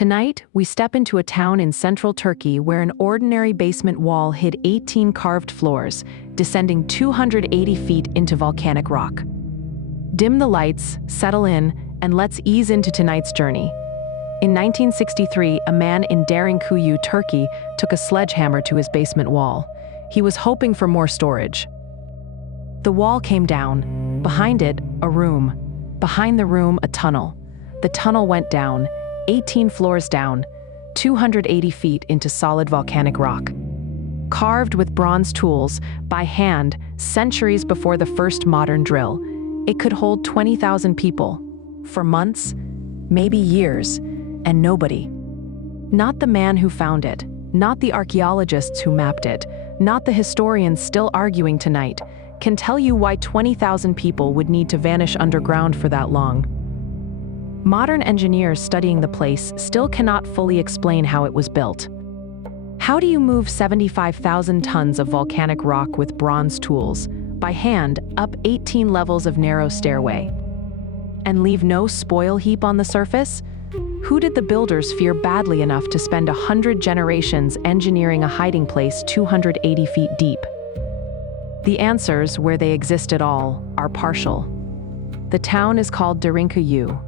Tonight, we step into a town in central Turkey where an ordinary basement wall hid 18 carved floors, descending 280 feet into volcanic rock. Dim the lights, settle in, and let's ease into tonight's journey. In 1963, a man in Derinkuyu, Turkey, took a sledgehammer to his basement wall. He was hoping for more storage. The wall came down. Behind it, a room. Behind the room, a tunnel. The tunnel went down, 18 floors down, 280 feet into solid volcanic rock. Carved with bronze tools, by hand, centuries before the first modern drill, it could hold 20,000 people. For months, maybe years, and nobody. Not the man who found it, not the archaeologists who mapped it, not the historians still arguing tonight, can tell you why 20,000 people would need to vanish underground for that long. Modern engineers studying the place still cannot fully explain how it was built. How do you move 75,000 tons of volcanic rock with bronze tools, by hand, up 18 levels of narrow stairway? And leave no spoil heap on the surface? Who did the builders fear badly enough to spend 100 generations engineering a hiding place 280 feet deep? The answers, where they exist at all, are partial. The town is called Derinkuyu.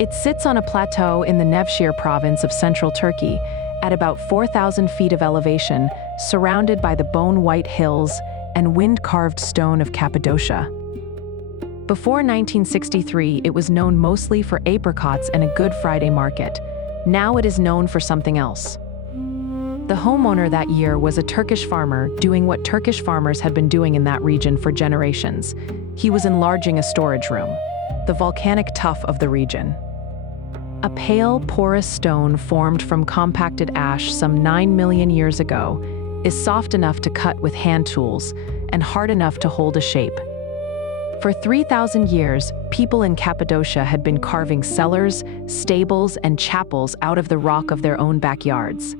It sits on a plateau in the Nevşehir province of central Turkey, at about 4,000 feet of elevation, surrounded by the bone-white hills and wind-carved stone of Cappadocia. Before 1963, it was known mostly for apricots and a Good Friday market. Now it is known for something else. The homeowner that year was a Turkish farmer doing what Turkish farmers had been doing in that region for generations. He was enlarging a storage room, the volcanic tuff of the region. A pale, porous stone formed from compacted ash some 9 million years ago is soft enough to cut with hand tools and hard enough to hold a shape. For 3,000 years, people in Cappadocia had been carving cellars, stables, and chapels out of the rock of their own backyards.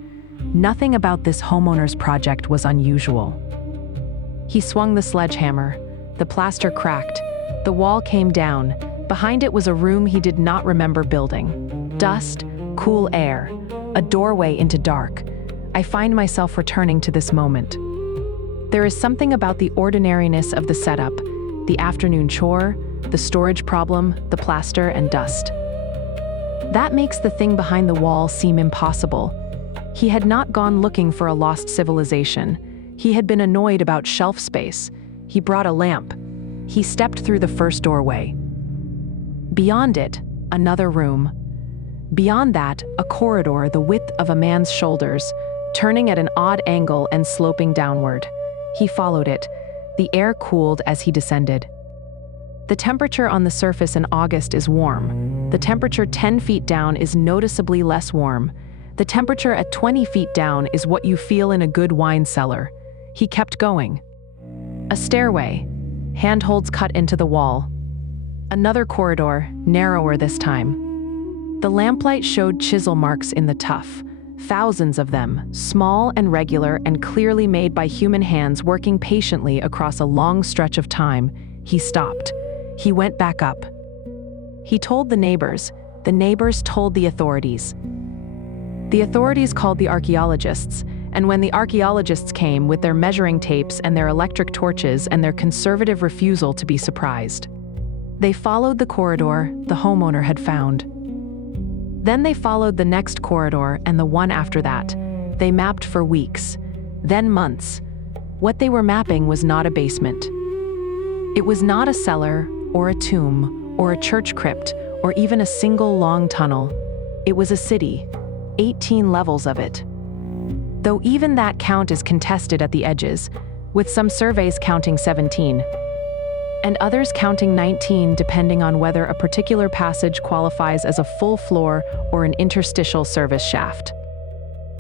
Nothing about this homeowner's project was unusual. He swung the sledgehammer. The plaster cracked. The wall came down. Behind it was a room he did not remember building. Dust, cool air, a doorway into dark. I find myself returning to this moment. There is something about the ordinariness of the setup, the afternoon chore, the storage problem, the plaster and dust. That makes the thing behind the wall seem impossible. He had not gone looking for a lost civilization. He had been annoyed about shelf space. He brought a lamp. He stepped through the first doorway. Beyond it, another room. Beyond that, a corridor the width of a man's shoulders, turning at an odd angle and sloping downward. He followed it. The air cooled as he descended. The temperature on the surface in August is warm. The temperature 10 feet down is noticeably less warm. The temperature at 20 feet down is what you feel in a good wine cellar. He kept going. A stairway. Handholds cut into the wall. Another corridor, narrower this time. The lamplight showed chisel marks in the tuff. Thousands of them, small and regular and clearly made by human hands working patiently across a long stretch of time. He stopped. He went back up. He told the neighbors. The neighbors told the authorities. The authorities called the archaeologists, and when the archaeologists came with their measuring tapes and their electric torches and their conservative refusal to be surprised, they followed the corridor the homeowner had found. Then they followed the next corridor and the one after that. They mapped for weeks, then months. What they were mapping was not a basement. It was not a cellar, or a tomb, or a church crypt, or even a single long tunnel. It was a city, 18 levels of it. Though even that count is contested at the edges, with some surveys counting 17. And others counting 19 depending on whether a particular passage qualifies as a full floor or an interstitial service shaft.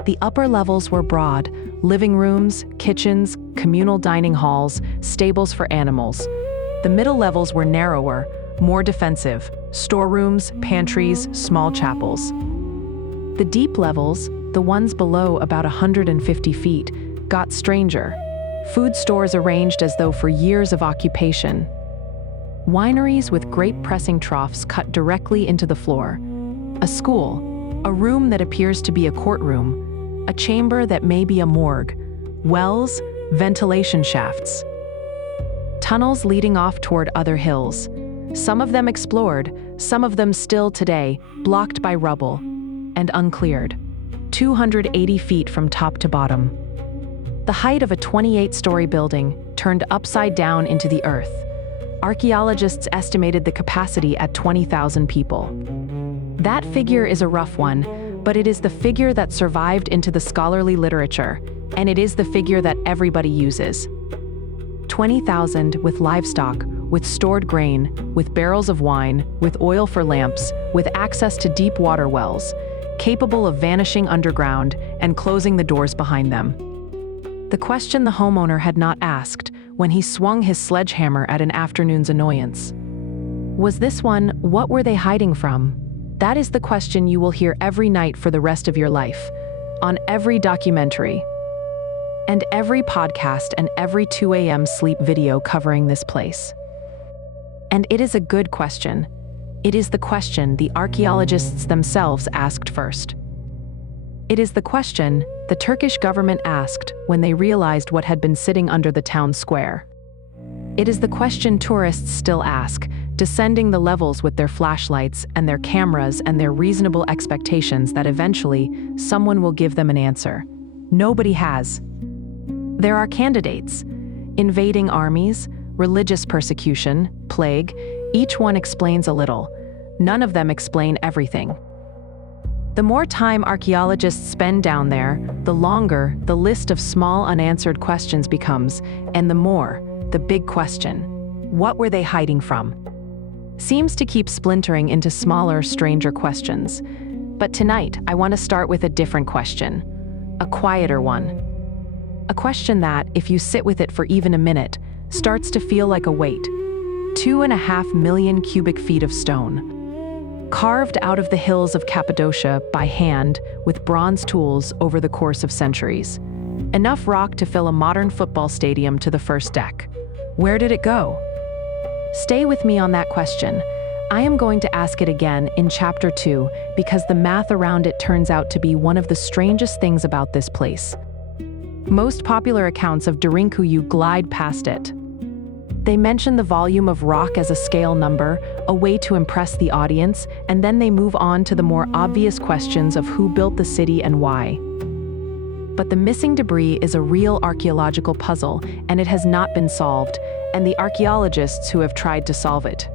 The upper levels were broad, living rooms, kitchens, communal dining halls, stables for animals. The middle levels were narrower, more defensive, storerooms, pantries, small chapels. The deep levels, the ones below about 150 feet, got stranger. Food stores arranged as though for years of occupation. Wineries with grape pressing troughs cut directly into the floor. A school, A room that appears to be a courtroom, a chamber that may be a morgue, wells, ventilation shafts, tunnels leading off toward other hills. Some of them explored, some of them still today, blocked by rubble and uncleared. 280 feet from top to bottom. The height of a 28-story building turned upside down into the earth. Archaeologists estimated the capacity at 20,000 people. That figure is a rough one, but it is the figure that survived into the scholarly literature, and it is the figure that everybody uses. 20,000 with livestock, with stored grain, with barrels of wine, with oil for lamps, with access to deep water wells, capable of vanishing underground and closing the doors behind them. The question the homeowner had not asked when he swung his sledgehammer at an afternoon's annoyance. Was this one, what were they hiding from? That is the question you will hear every night for the rest of your life, on every documentary, and every podcast and every 2 a.m. sleep video covering this place. And it is a good question. It is the question the archaeologists themselves asked first. It is the question the Turkish government asked when they realized what had been sitting under the town square. It is the question tourists still ask, descending the levels with their flashlights and their cameras and their reasonable expectations that eventually someone will give them an answer. Nobody has. There are candidates: invading armies, religious persecution, plague. Each one explains a little. None of them explain everything. The more time archaeologists spend down there, the longer the list of small unanswered questions becomes, and the more, the big question, what were they hiding from, seems to keep splintering into smaller, stranger questions. But tonight, I want to start with a different question, a quieter one. A question that, if you sit with it for even a minute, starts to feel like a weight. 2.5 million cubic feet of stone, carved out of the hills of Cappadocia by hand with bronze tools over the course of centuries. Enough rock to fill a modern football stadium to the first deck. Where did it go? Stay with me on that question. I am going to ask it again in Chapter 2 because the math around it turns out to be one of the strangest things about this place. Most popular accounts of Derinkuyu glide past it. They mention the volume of rock as a scale number, a way to impress the audience, and then they move on to the more obvious questions of who built the city and why. But the missing debris is a real archaeological puzzle, and it has not been solved, and the archaeologists who have tried to solve it,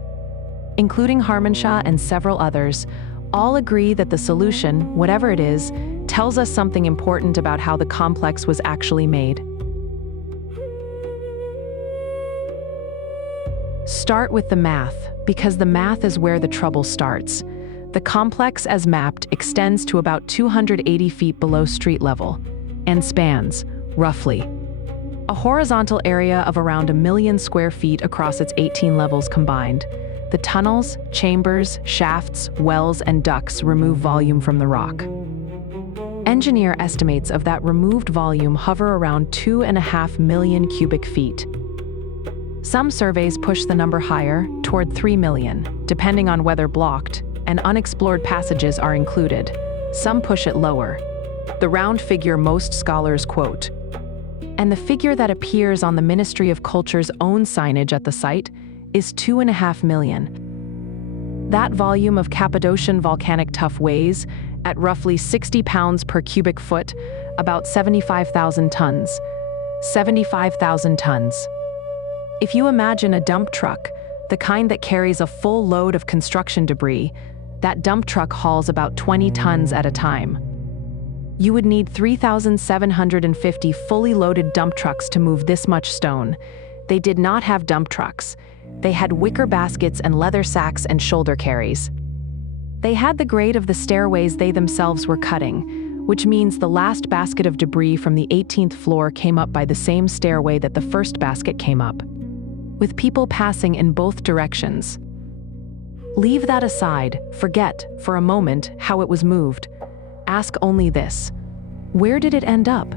including Harmansah and several others, all agree that the solution, whatever it is, tells us something important about how the complex was actually made. Start with the math, because the math is where the trouble starts. The complex, as mapped, extends to about 280 feet below street level and spans, roughly, a horizontal area of around 1 million square feet across its 18 levels combined. The tunnels, chambers, shafts, wells, and ducts remove volume from the rock. Engineer estimates of that removed volume hover around 2.5 million cubic feet. Some surveys push the number higher, toward 3 million, depending on whether blocked and unexplored passages are included. Some push it lower. The round figure most scholars quote, and the figure that appears on the Ministry of Culture's own signage at the site, is 2.5 million. That volume of Cappadocian volcanic tuff weighs, at roughly 60 pounds per cubic foot, about 75,000 tons. 75,000 tons. If you imagine a dump truck, the kind that carries a full load of construction debris, that dump truck hauls about 20 tons at a time. You would need 3,750 fully loaded dump trucks to move this much stone. They did not have dump trucks. They had wicker baskets and leather sacks and shoulder carries. They had the grade of the stairways they themselves were cutting, which means the last basket of debris from the 18th floor came up by the same stairway that the first basket came up, with people passing in both directions. Leave that aside, forget, for a moment, how it was moved. Ask only this: where did it end up?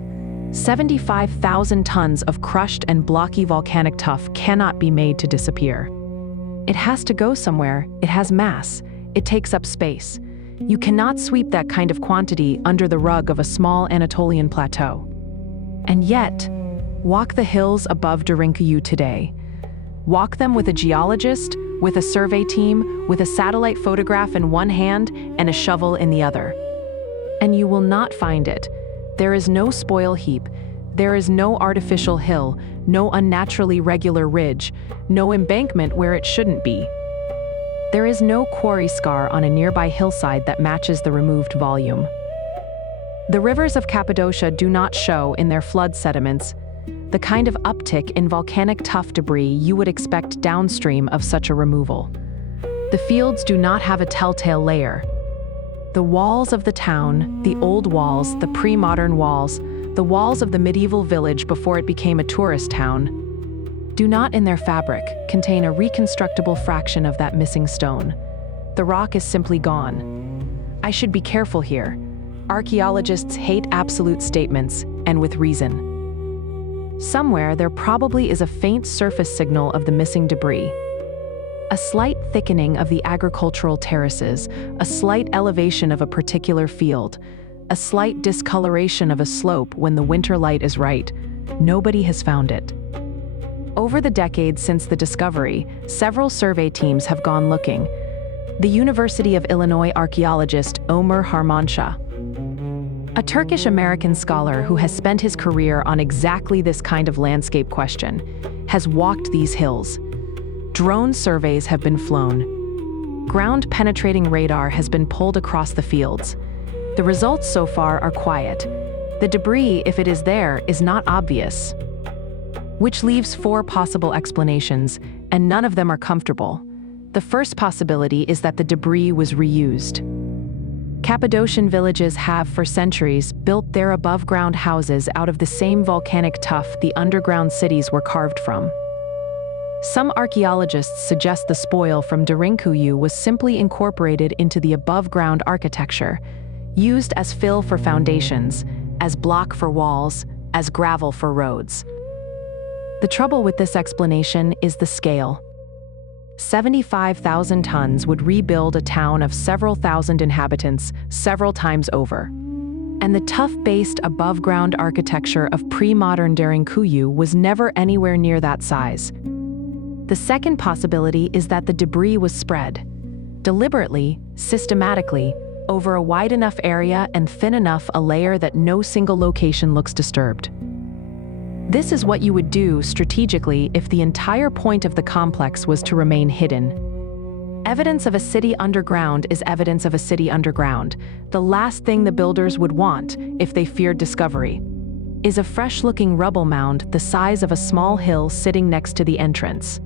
75,000 tons of crushed and blocky volcanic tuff cannot be made to disappear. It has to go somewhere. It has mass. It takes up space. You cannot sweep that kind of quantity under the rug of a small Anatolian plateau. And yet, walk the hills above Derinkuyu today. Walk them with a geologist, with a survey team, with a satellite photograph in one hand and a shovel in the other. And you will not find it. There is no spoil heap. There is no artificial hill, no unnaturally regular ridge, no embankment where it shouldn't be. There is no quarry scar on a nearby hillside that matches the removed volume. The rivers of Cappadocia do not show in their flood sediments the kind of uptick in volcanic tuff debris you would expect downstream of such a removal. The fields do not have a telltale layer. The walls of the town, the old walls, the pre-modern walls, the walls of the medieval village before it became a tourist town, do not in their fabric contain a reconstructible fraction of that missing stone. The rock is simply gone. I should be careful here. Archaeologists hate absolute statements, and with reason. Somewhere there probably is a faint surface signal of the missing debris. A slight thickening of the agricultural terraces, a slight elevation of a particular field, a slight discoloration of a slope when the winter light is right. Nobody has found it. Over the decades since the discovery, several survey teams have gone looking. The University of Illinois archaeologist Ömer Harmanşah, a Turkish-American scholar who has spent his career on exactly this kind of landscape question, has walked these hills. Drone surveys have been flown. Ground-penetrating radar has been pulled across the fields. The results so far are quiet. The debris, if it is there, is not obvious. Which leaves 4 possible explanations, and none of them are comfortable. The first possibility is that the debris was reused. Cappadocian villages have, for centuries, built their above-ground houses out of the same volcanic tuff the underground cities were carved from. Some archaeologists suggest the spoil from Derinkuyu was simply incorporated into the above-ground architecture, used as fill for foundations, as block for walls, as gravel for roads. The trouble with this explanation is the scale. 75,000 tons would rebuild a town of several thousand inhabitants several times over. And the tuff-based above-ground architecture of pre-modern Derinkuyu was never anywhere near that size. The second possibility is that the debris was spread, deliberately, systematically, over a wide enough area and thin enough a layer that no single location looks disturbed. This is what you would do strategically if the entire point of the complex was to remain hidden. Evidence of a city underground is evidence of a city underground. The last thing the builders would want, if they feared discovery, is a fresh-looking rubble mound the size of a small hill sitting next to the entrance.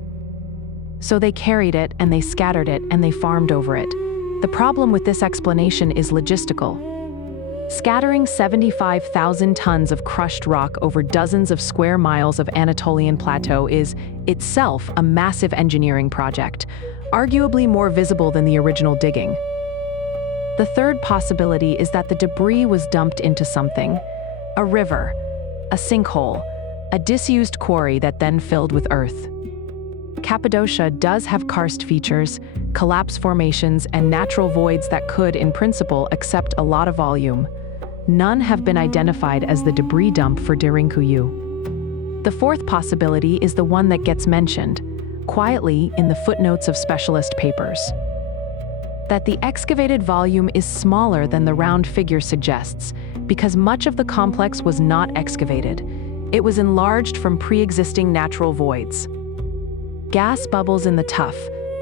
So they carried it, and they scattered it, and they farmed over it. The problem with this explanation is logistical. Scattering 75,000 tons of crushed rock over dozens of square miles of Anatolian plateau is, itself, a massive engineering project, arguably more visible than the original digging. The third possibility is that the debris was dumped into something: a river, a sinkhole, a disused quarry that then filled with earth. Cappadocia does have karst features, collapse formations, and natural voids that could, in principle, accept a lot of volume. None have been identified as the debris dump for Derinkuyu. The fourth possibility is the one that gets mentioned, quietly in the footnotes of specialist papers. That the excavated volume is smaller than the round figure suggests, because much of the complex was not excavated. It was enlarged from pre-existing natural voids. Gas bubbles in the tuff,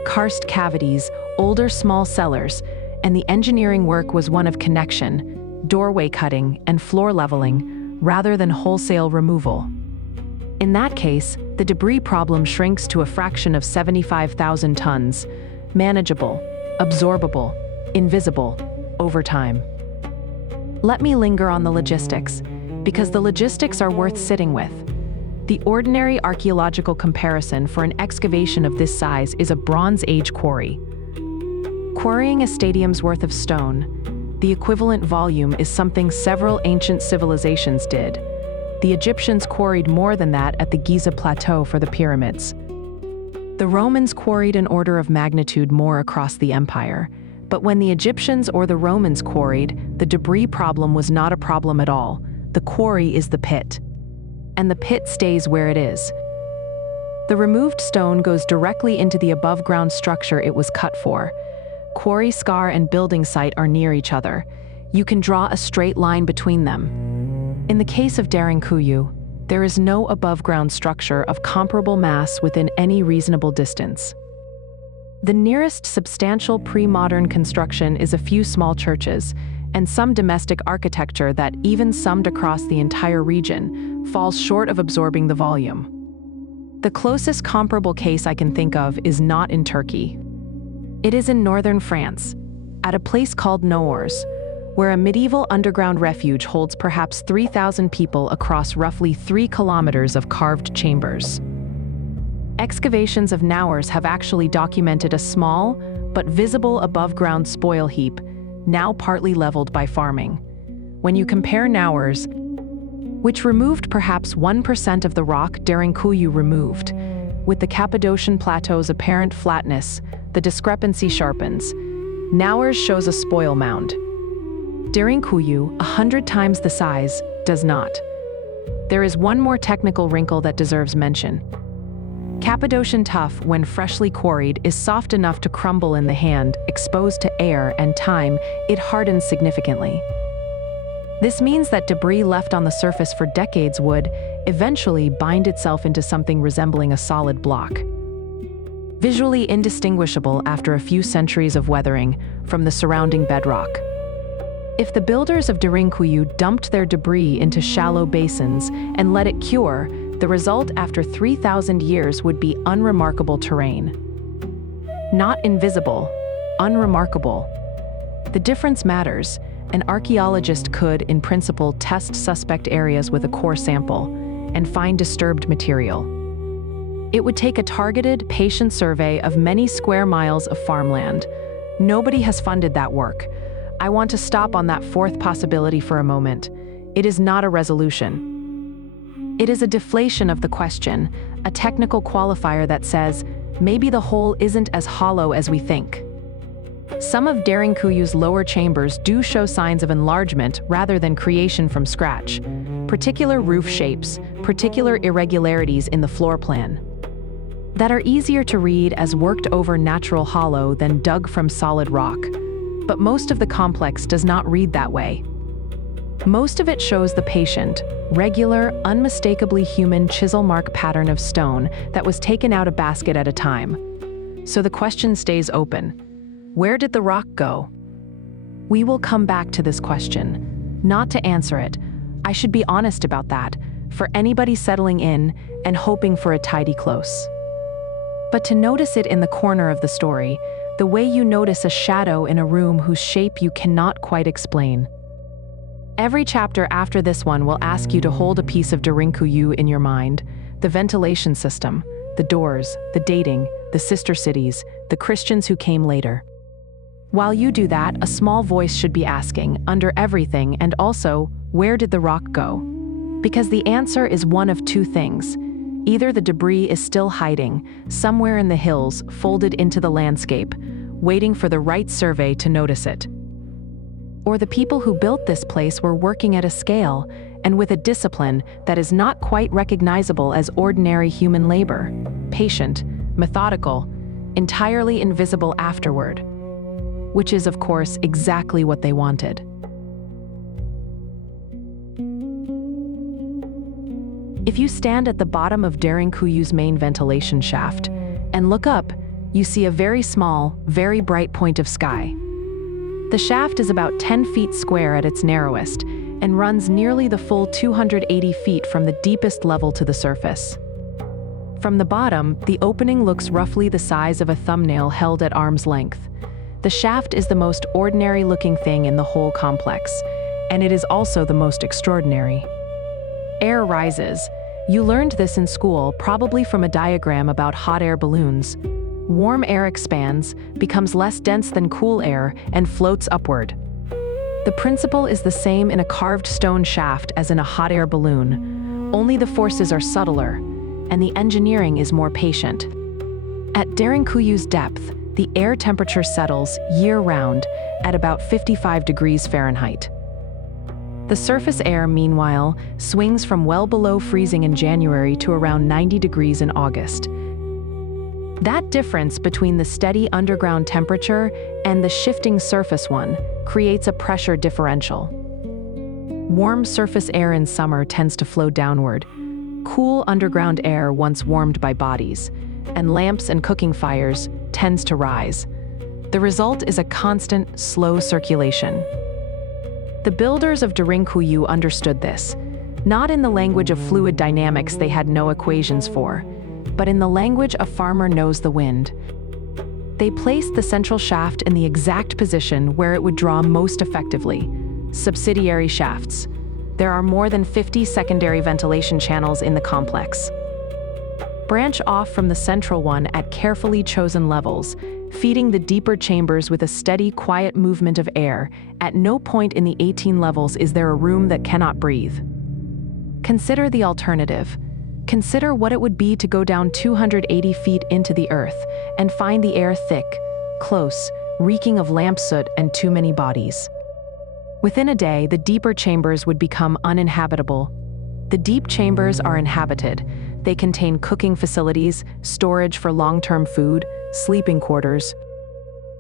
karst cavities, older small cellars, and the engineering work was one of connection, doorway cutting, and floor leveling, rather than wholesale removal. In that case, the debris problem shrinks to a fraction of 75,000 tons, manageable, absorbable, invisible, over time. Let me linger on the logistics, because the logistics are worth sitting with. The ordinary archaeological comparison for an excavation of this size is a Bronze Age quarry. Quarrying a stadium's worth of stone, the equivalent volume is something several ancient civilizations did. The Egyptians quarried more than that at the Giza Plateau for the pyramids. The Romans quarried an order of magnitude more across the empire. But when the Egyptians or the Romans quarried, the debris problem was not a problem at all. The quarry is the pit. And the pit stays where it is. The removed stone goes directly into the above-ground structure it was cut for. Quarry scar and building site are near each other. You can draw a straight line between them. In the case of Derinkuyu, there is no above-ground structure of comparable mass within any reasonable distance. The nearest substantial pre-modern construction is a few small churches, and some domestic architecture that, even summed across the entire region, falls short of absorbing the volume. The closest comparable case I can think of is not in Turkey. It is in northern France, at a place called Noors, where a medieval underground refuge holds perhaps 3,000 people across roughly 3 kilometers of carved chambers. Excavations of Noors have actually documented a small, but visible above-ground spoil heap, now partly leveled by farming. When you compare Noors, which removed perhaps 1% of the rock Derinkuyu removed, with the Cappadocian Plateau's apparent flatness, the discrepancy sharpens. Noors shows a spoil mound. Derinkuyu, 100 times the size, does not. There is one more technical wrinkle that deserves mention. Cappadocian tuff, when freshly quarried, is soft enough to crumble in the hand. Exposed to air and time, it hardens significantly. This means that debris left on the surface for decades would, eventually, bind itself into something resembling a solid block. Visually indistinguishable after a few centuries of weathering from the surrounding bedrock. If the builders of Derinkuyu dumped their debris into shallow basins and let it cure, the result after 3,000 years would be unremarkable terrain. Not invisible, unremarkable. The difference matters. An archaeologist could, in principle, test suspect areas with a core sample and find disturbed material. It would take a targeted, patient survey of many square miles of farmland. Nobody has funded that work. I want to stop on that fourth possibility for a moment. It is not a resolution. It is a deflation of the question, a technical qualifier that says, maybe the hole isn't as hollow as we think. Some of Derinkuyu's lower chambers do show signs of enlargement rather than creation from scratch. Particular roof shapes, particular irregularities in the floor plan, that are easier to read as worked over natural hollow than dug from solid rock. But most of the complex does not read that way. Most of it shows the patient, regular, unmistakably human chisel mark pattern of stone that was taken out a basket at a time. So the question stays open. Where did the rock go? We will come back to this question. Not to answer it. I should be honest about that, for anybody settling in and hoping for a tidy close. But to notice it in the corner of the story, the way you notice a shadow in a room whose shape you cannot quite explain. Every chapter after this one will ask you to hold a piece of Derinkuyu in your mind, the ventilation system, the doors, the dating, the sister cities, the Christians who came later. While you do that, a small voice should be asking, under everything, and also, where did the rock go? Because the answer is one of two things. Either the debris is still hiding, somewhere in the hills, folded into the landscape, waiting for the right survey to notice it. Or the people who built this place were working at a scale and with a discipline that is not quite recognizable as ordinary human labor, patient, methodical, entirely invisible afterward. Which is, of course, exactly what they wanted. If you stand at the bottom of Derinkuyu's main ventilation shaft and look up, you see a very small, very bright point of sky. The shaft is about 10 feet square at its narrowest and runs nearly the full 280 feet from the deepest level to the surface. From the bottom, the opening looks roughly the size of a thumbnail held at arm's length. The shaft is the most ordinary-looking thing in the whole complex, and it is also the most extraordinary. Air rises. You learned this in school, probably from a diagram about hot air balloons. Warm air expands, becomes less dense than cool air, and floats upward. The principle is the same in a carved stone shaft as in a hot air balloon, only the forces are subtler, and the engineering is more patient. At Derinkuyu's depth, the air temperature settles year-round at about 55 degrees Fahrenheit. The surface air, meanwhile, swings from well below freezing in January to around 90 degrees in August. That difference between the steady underground temperature and the shifting surface one creates a pressure differential. Warm surface air in summer tends to flow downward, cool underground air once warmed by bodies, and lamps and cooking fires tends to rise. The result is a constant, slow circulation. The builders of Derinkuyu understood this, not in the language of fluid dynamics they had no equations for, but in the language a farmer knows the wind. They placed the central shaft in the exact position where it would draw most effectively, subsidiary shafts. There are more than 50 secondary ventilation channels in the complex. Branch off from the central one at carefully chosen levels, feeding the deeper chambers with a steady, quiet movement of air. At no point in the 18 levels is there a room that cannot breathe. Consider the alternative. Consider what it would be to go down 280 feet into the earth and find the air thick, close, reeking of lamp soot and too many bodies. Within a day, the deeper chambers would become uninhabitable. The deep chambers are inhabited. They contain cooking facilities, storage for long-term food, sleeping quarters.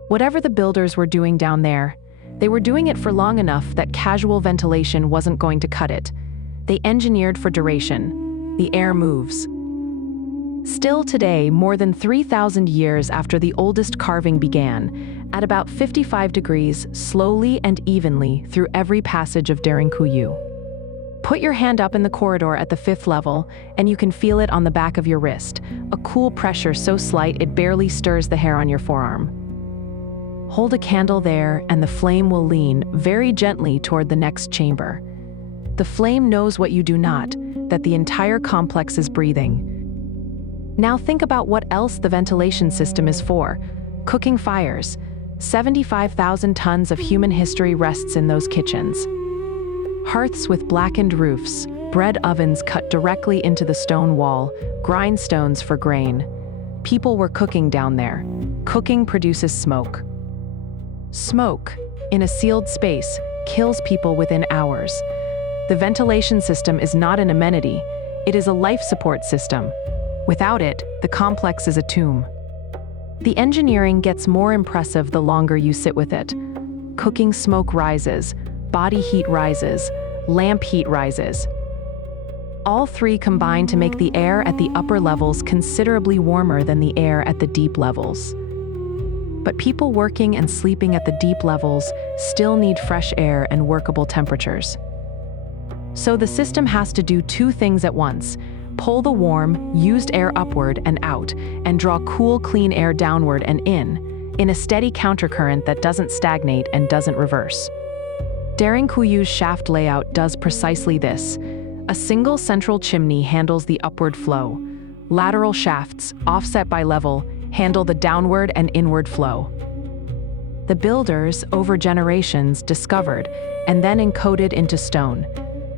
Whatever the builders were doing down there, they were doing it for long enough that casual ventilation wasn't going to cut it. They engineered for duration. The air moves. Still today, more than 3,000 years after the oldest carving began, at about 55 degrees, slowly and evenly through every passage of Derinkuyu. Put your hand up in the corridor at the 5th level, and you can feel it on the back of your wrist, a cool pressure so slight it barely stirs the hair on your forearm. Hold a candle there, and the flame will lean very gently toward the next chamber. The flame knows what you do not, that the entire complex is breathing. Now think about what else the ventilation system is for. Cooking fires. 75,000 tons of human history rests in those kitchens. Hearths with blackened roofs, bread ovens cut directly into the stone wall, grindstones for grain. People were cooking down there. Cooking produces smoke. Smoke, in a sealed space, kills people within hours. The ventilation system is not an amenity, it is a life support system. Without it, the complex is a tomb. The engineering gets more impressive the longer you sit with it. Cooking smoke rises, body heat rises, lamp heat rises. All three combine to make the air at the upper levels considerably warmer than the air at the deep levels. But people working and sleeping at the deep levels still need fresh air and workable temperatures. So the system has to do two things at once: pull the warm, used air upward and out, and draw cool, clean air downward and in a steady countercurrent that doesn't stagnate and doesn't reverse. Derinkuyu's shaft layout does precisely this. A single central chimney handles the upward flow. Lateral shafts, offset by level, handle the downward and inward flow. The builders, over generations, discovered, and then encoded into stone,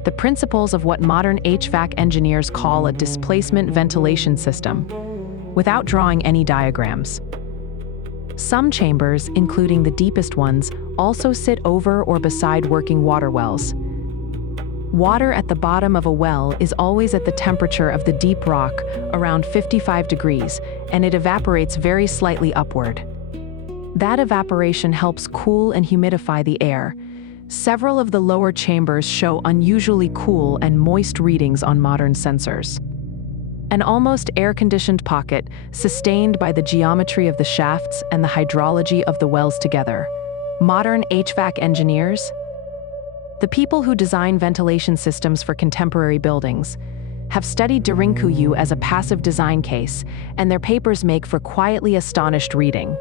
the principles of what modern HVAC engineers call a displacement ventilation system, without drawing any diagrams. Some chambers, including the deepest ones, also sit over or beside working water wells. Water at the bottom of a well is always at the temperature of the deep rock, around 55 degrees, and it evaporates very slightly upward. That evaporation helps cool and humidify the air. Several of the lower chambers show unusually cool and moist readings on modern sensors. An almost air-conditioned pocket, sustained by the geometry of the shafts and the hydrology of the wells together. Modern HVAC engineers? The people who design ventilation systems for contemporary buildings have studied Derinkuyu as a passive design case, and their papers make for quietly astonished reading.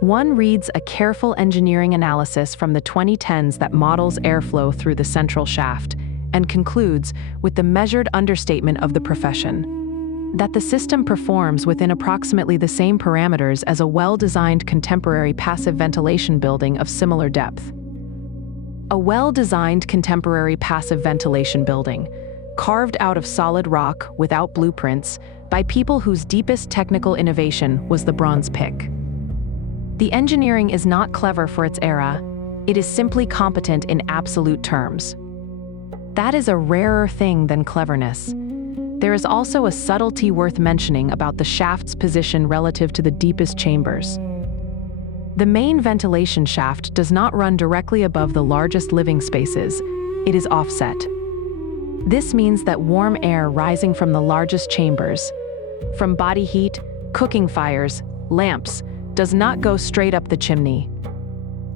One reads a careful engineering analysis from the 2010s that models airflow through the central shaft, and concludes with the measured understatement of the profession that the system performs within approximately the same parameters as a well-designed contemporary passive ventilation building of similar depth. A well-designed contemporary passive ventilation building, carved out of solid rock without blueprints by people whose deepest technical innovation was the bronze pick. The engineering is not clever for its era, it is simply competent in absolute terms. That is a rarer thing than cleverness. There is also a subtlety worth mentioning about the shaft's position relative to the deepest chambers. The main ventilation shaft does not run directly above the largest living spaces, it is offset. This means that warm air rising from the largest chambers, from body heat, cooking fires, lamps, does not go straight up the chimney.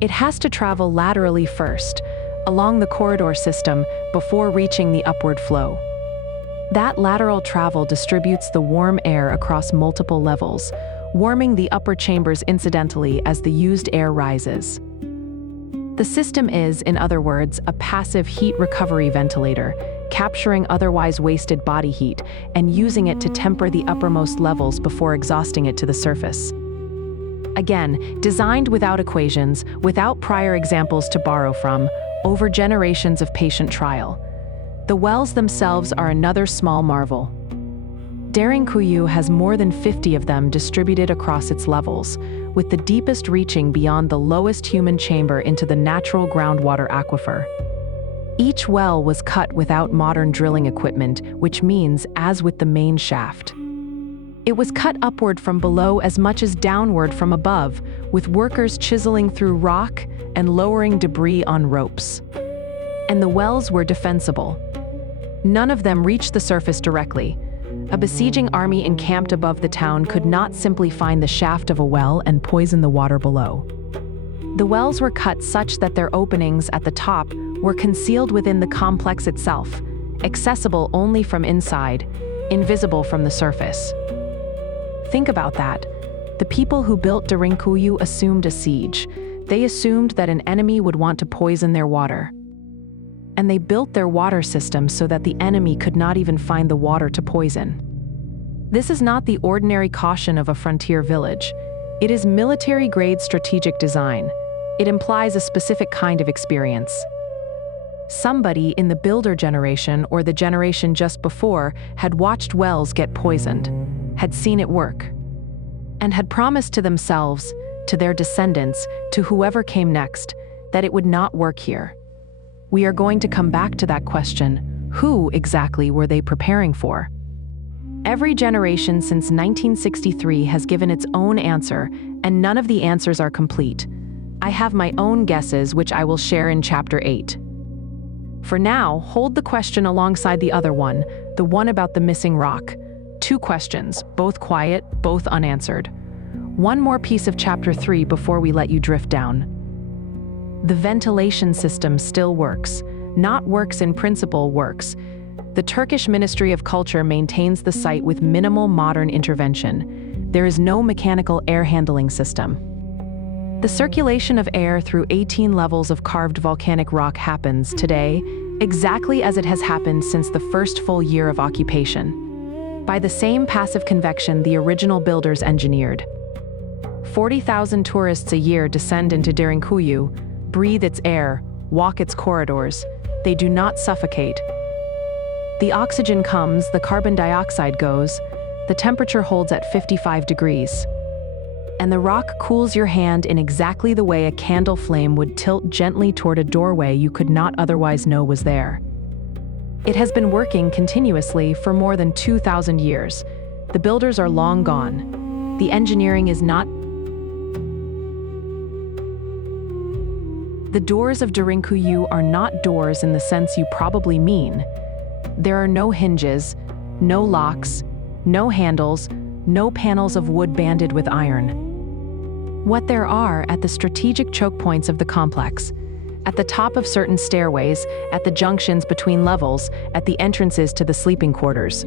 It has to travel laterally first, along the corridor system, before reaching the upward flow. That lateral travel distributes the warm air across multiple levels, warming the upper chambers incidentally as the used air rises. The system is, in other words, a passive heat recovery ventilator, capturing otherwise wasted body heat and using it to temper the uppermost levels before exhausting it to the surface. Again, designed without equations, without prior examples to borrow from, over generations of patient trial. The wells themselves are another small marvel. Derinkuyu has more than 50 of them distributed across its levels, with the deepest reaching beyond the lowest human chamber into the natural groundwater aquifer. Each well was cut without modern drilling equipment, which means, as with the main shaft, it was cut upward from below as much as downward from above, with workers chiseling through rock and lowering debris on ropes. And the wells were defensible. None of them reached the surface directly. A besieging army encamped above the town could not simply find the shaft of a well and poison the water below. The wells were cut such that their openings at the top were concealed within the complex itself, accessible only from inside, invisible from the surface. Think about that. The people who built Derinkuyu assumed a siege. They assumed that an enemy would want to poison their water. And they built their water system so that the enemy could not even find the water to poison. This is not the ordinary caution of a frontier village. It is military-grade strategic design. It implies a specific kind of experience. Somebody in the builder generation or the generation just before had watched wells get poisoned, had seen it work, and had promised to themselves, to their descendants, to whoever came next, that it would not work here. We are going to come back to that question. Who exactly were they preparing for? Every generation since 1963 has given its own answer, and none of the answers are complete. I have my own guesses, which I will share in Chapter 8. For now, hold the question alongside the other one, the one about the missing rock. 2 questions, both quiet, both unanswered. One more piece of Chapter 3 before we let you drift down. The ventilation system still works. Not works in principle, works. The Turkish Ministry of Culture maintains the site with minimal modern intervention. There is no mechanical air handling system. The circulation of air through 18 levels of carved volcanic rock happens today exactly as it has happened since the first full year of occupation, by the same passive convection the original builders engineered. 40,000 tourists a year descend into Derinkuyu, breathe its air, walk its corridors. They do not suffocate. The oxygen comes, the carbon dioxide goes, the temperature holds at 55 degrees. And the rock cools your hand in exactly the way a candle flame would tilt gently toward a doorway you could not otherwise know was there. It has been working continuously for more than 2,000 years. The builders are long gone. The engineering is not. The doors of Derinkuyu are not doors in the sense you probably mean. There are no hinges, no locks, no handles, no panels of wood banded with iron. What there are at the strategic choke points of the complex, at the top of certain stairways, at the junctions between levels, at the entrances to the sleeping quarters,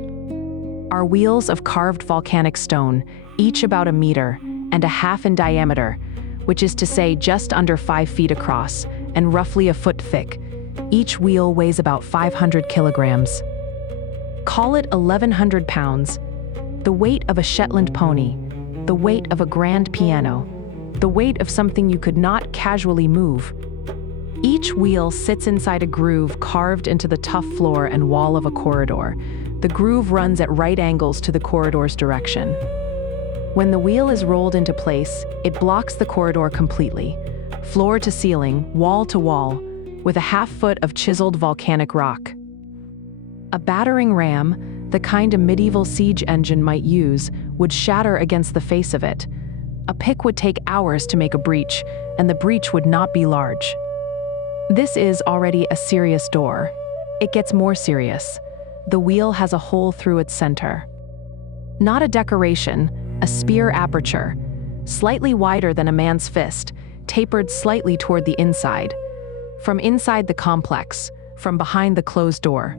are wheels of carved volcanic stone, each about 1.5 meters in diameter, which is to say just under 5 feet across and roughly 1 foot thick. Each wheel weighs about 500 kilograms. Call it 1,100 pounds. The weight of a Shetland pony, the weight of a grand piano, the weight of something you could not casually move. Each wheel sits inside a groove carved into the tough floor and wall of a corridor. The groove runs at right angles to the corridor's direction. When the wheel is rolled into place, it blocks the corridor completely, floor to ceiling, wall to wall, with a half-foot of chiseled volcanic rock. A battering ram, the kind a medieval siege engine might use, would shatter against the face of it. A pick would take hours to make a breach, and the breach would not be large. This is already a serious door. It gets more serious. The wheel has a hole through its center. Not a decoration, a spear aperture, slightly wider than a man's fist, tapered slightly toward the inside. From inside the complex, from behind the closed door.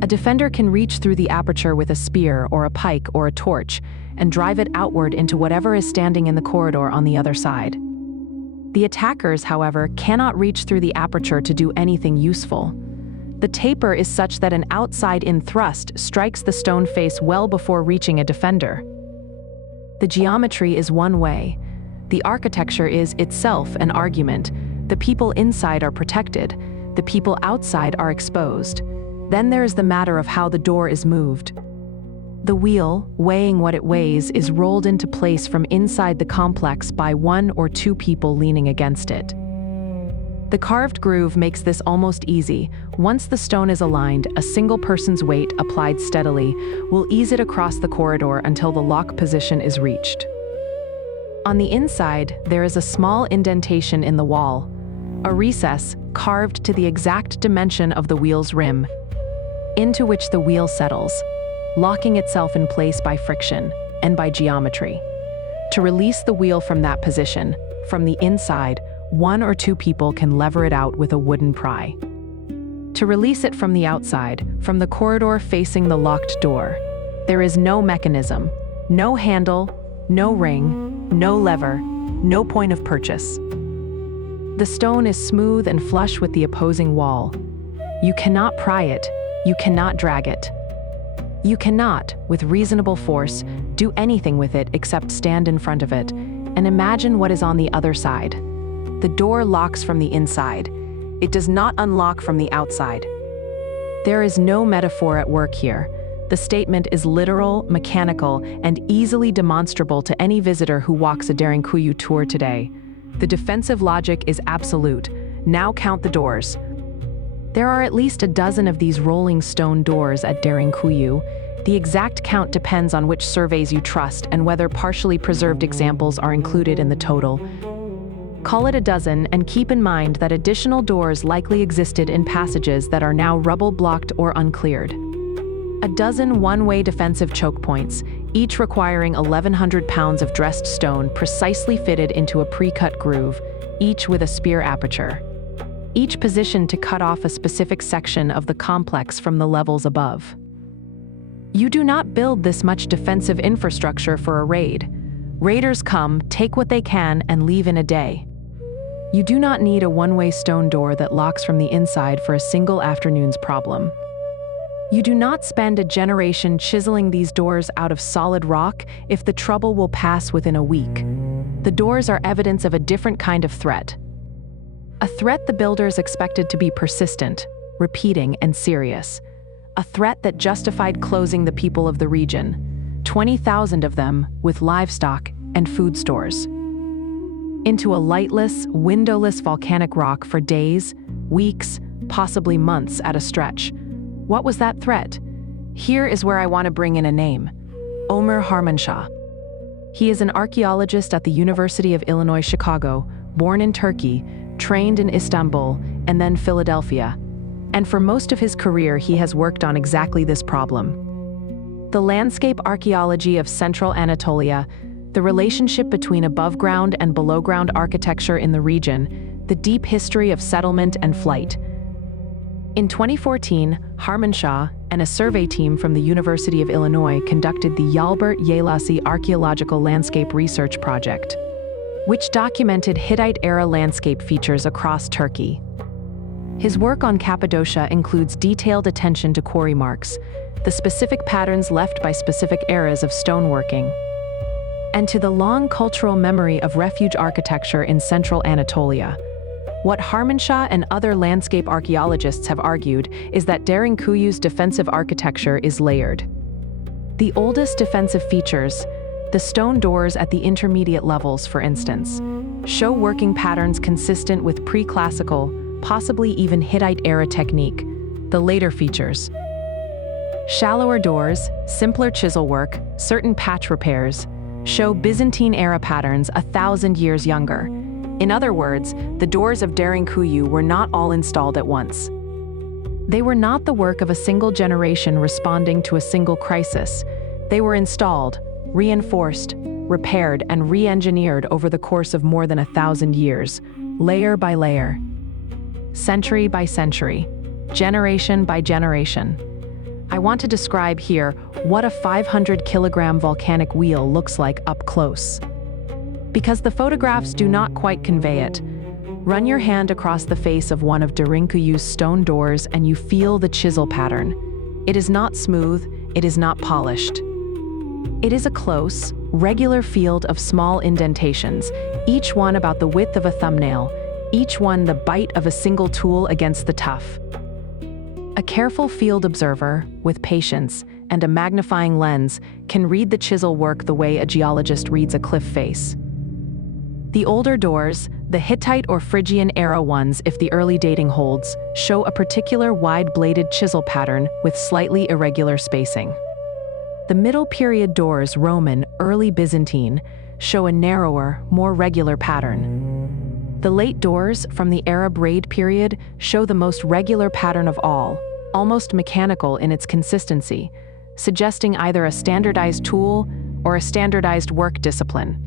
A defender can reach through the aperture with a spear or a pike or a torch and drive it outward into whatever is standing in the corridor on the other side. The attackers, however, cannot reach through the aperture to do anything useful. The taper is such that an outside-in thrust strikes the stone face well before reaching a defender. The geometry is one way. The architecture is itself an argument. The people inside are protected. The people outside are exposed. Then there is the matter of how the door is moved. The wheel, weighing what it weighs, is rolled into place from inside the complex by one or two people leaning against it. The carved groove makes this almost easy. Once the stone is aligned, a single person's weight, applied steadily, will ease it across the corridor until the lock position is reached. On the inside, there is a small indentation in the wall, a recess carved to the exact dimension of the wheel's rim, into which the wheel settles, locking itself in place by friction and by geometry. To release the wheel from that position, from the inside, one or two people can lever it out with a wooden pry. To release it from the outside, from the corridor facing the locked door, there is no mechanism, no handle, no ring, no lever, no point of purchase. The stone is smooth and flush with the opposing wall. You cannot pry it, you cannot drag it. You cannot, with reasonable force, do anything with it except stand in front of it and imagine what is on the other side. The door locks from the inside. It does not unlock from the outside. There is no metaphor at work here. The statement is literal, mechanical, and easily demonstrable to any visitor who walks a Derinkuyu tour today. The defensive logic is absolute. Now count the doors. There are at least a dozen of these rolling stone doors at Derinkuyu. The exact count depends on which surveys you trust and whether partially preserved examples are included in the total. Call it a dozen and keep in mind that additional doors likely existed in passages that are now rubble-blocked or uncleared. A dozen one-way defensive choke points, each requiring 1,100 pounds of dressed stone precisely fitted into a pre-cut groove, each with a spear aperture. Each positioned to cut off a specific section of the complex from the levels above. You do not build this much defensive infrastructure for a raid. Raiders come, take what they can, and leave in a day. You do not need a one-way stone door that locks from the inside for a single afternoon's problem. You do not spend a generation chiseling these doors out of solid rock if the trouble will pass within a week. The doors are evidence of a different kind of threat. A threat the builders expected to be persistent, repeating, and serious. A threat that justified closing the people of the region, 20,000 of them, with livestock and food stores, into a lightless, windowless volcanic rock for days, weeks, possibly months at a stretch. What was that threat? Here is where I want to bring in a name: Ömer Harmanshah. He is an archaeologist at the University of Illinois Chicago, born in Turkey, trained in Istanbul, and then Philadelphia. And for most of his career, he has worked on exactly this problem. The landscape archaeology of Central Anatolia, the relationship between above-ground and below-ground architecture in the region, the deep history of settlement and flight. In 2014, Harmanshah and a survey team from the University of Illinois conducted the Yalbert Yelasi Archaeological Landscape Research Project, which documented Hittite-era landscape features across Turkey. His work on Cappadocia includes detailed attention to quarry marks, the specific patterns left by specific eras of stoneworking, and to the long cultural memory of refuge architecture in central Anatolia. What Harmanshah and other landscape archaeologists have argued is that Derinkuyu's defensive architecture is layered. The oldest defensive features, The stone doors at the intermediate levels, for instance, show working patterns consistent with pre-classical, possibly even Hittite-era technique. The later features: shallower doors, simpler chisel work, certain patch repairs, show Byzantine-era patterns 1,000 years younger. In other words, the doors of Derinkuyu were not all installed at once. They were not the work of a single generation responding to a single crisis. They were installed, reinforced, repaired, and re-engineered over the course of more than 1,000 years, layer by layer, century by century, generation by generation. I want to describe here what a 500-kilogram volcanic wheel looks like up close. Because the photographs do not quite convey it, run your hand across the face of one of Derinkuyu's stone doors and you feel the chisel pattern. It is not smooth, it is not polished. It is a close, regular field of small indentations, each one about the width of a thumbnail, each one the bite of a single tool against the tough. A careful field observer, with patience and a magnifying lens, can read the chisel work the way a geologist reads a cliff face. The older doors, the Hittite or Phrygian era ones if the early dating holds, show a particular wide-bladed chisel pattern with slightly irregular spacing. The middle period doors, Roman, early Byzantine, show a narrower, more regular pattern. The late doors from the Arab raid period show the most regular pattern of all, almost mechanical in its consistency, suggesting either a standardized tool or a standardized work discipline.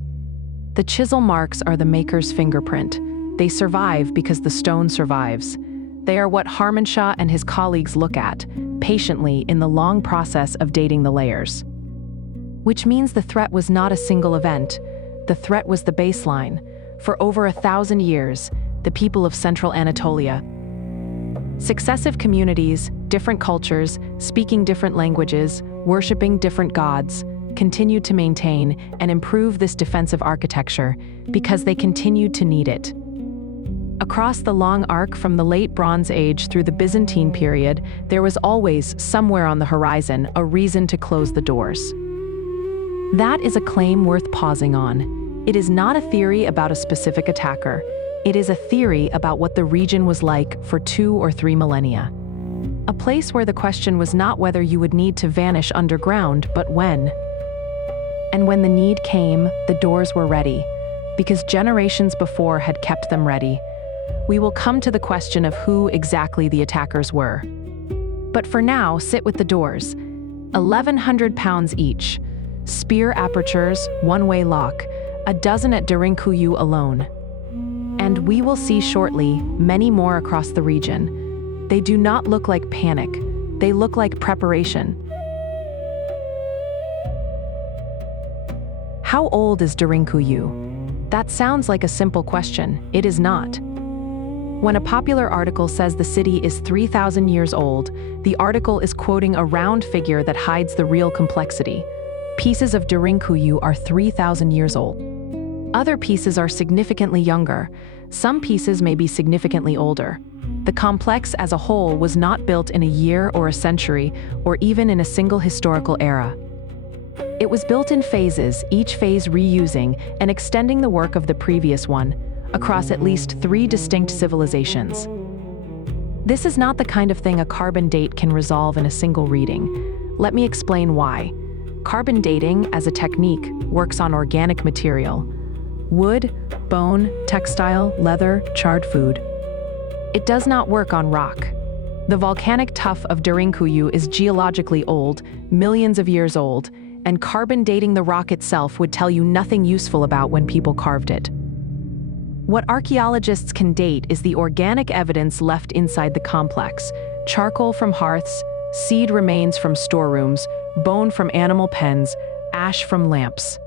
The chisel marks are the maker's fingerprint. They survive because the stone survives. They are what Harmanshaw and his colleagues look at, patiently in the long process of dating the layers. Which means the threat was not a single event. The threat was the baseline. For over 1,000 years, the people of Central Anatolia, successive communities, different cultures, speaking different languages, worshipping different gods, continued to maintain and improve this defensive architecture because they continued to need it. Across the long arc from the late Bronze Age through the Byzantine period, there was always, somewhere on the horizon, a reason to close the doors. That is a claim worth pausing on. It is not a theory about a specific attacker. It is a theory about what the region was like for 2 or 3 millennia. A place where the question was not whether you would need to vanish underground, but when. And when the need came, the doors were ready, because generations before had kept them ready. We will come to the question of who exactly the attackers were. But for now, sit with the doors. 1,100 pounds each. Spear apertures, one-way lock, a dozen at Derinkuyu alone. And we will see shortly many more across the region. They do not look like panic. They look like preparation. How old is Derinkuyu? That sounds like a simple question. It is not. When a popular article says the city is 3,000 years old, the article is quoting a round figure that hides the real complexity. Pieces of Derinkuyu are 3,000 years old. Other pieces are significantly younger. Some pieces may be significantly older. The complex as a whole was not built in a year or a century, or even in a single historical era. It was built in phases, each phase reusing and extending the work of the previous one, across at least 3 distinct civilizations. This is not the kind of thing a carbon date can resolve in a single reading. Let me explain why. Carbon dating, as a technique, works on organic material: wood, bone, textile, leather, charred food. It does not work on rock. The volcanic tuff of Derinkuyu is geologically old, millions of years old, and carbon dating the rock itself would tell you nothing useful about when people carved it. What archaeologists can date is the organic evidence left inside the complex: charcoal from hearths, seed remains from storerooms, bone from animal pens, ash from lamps.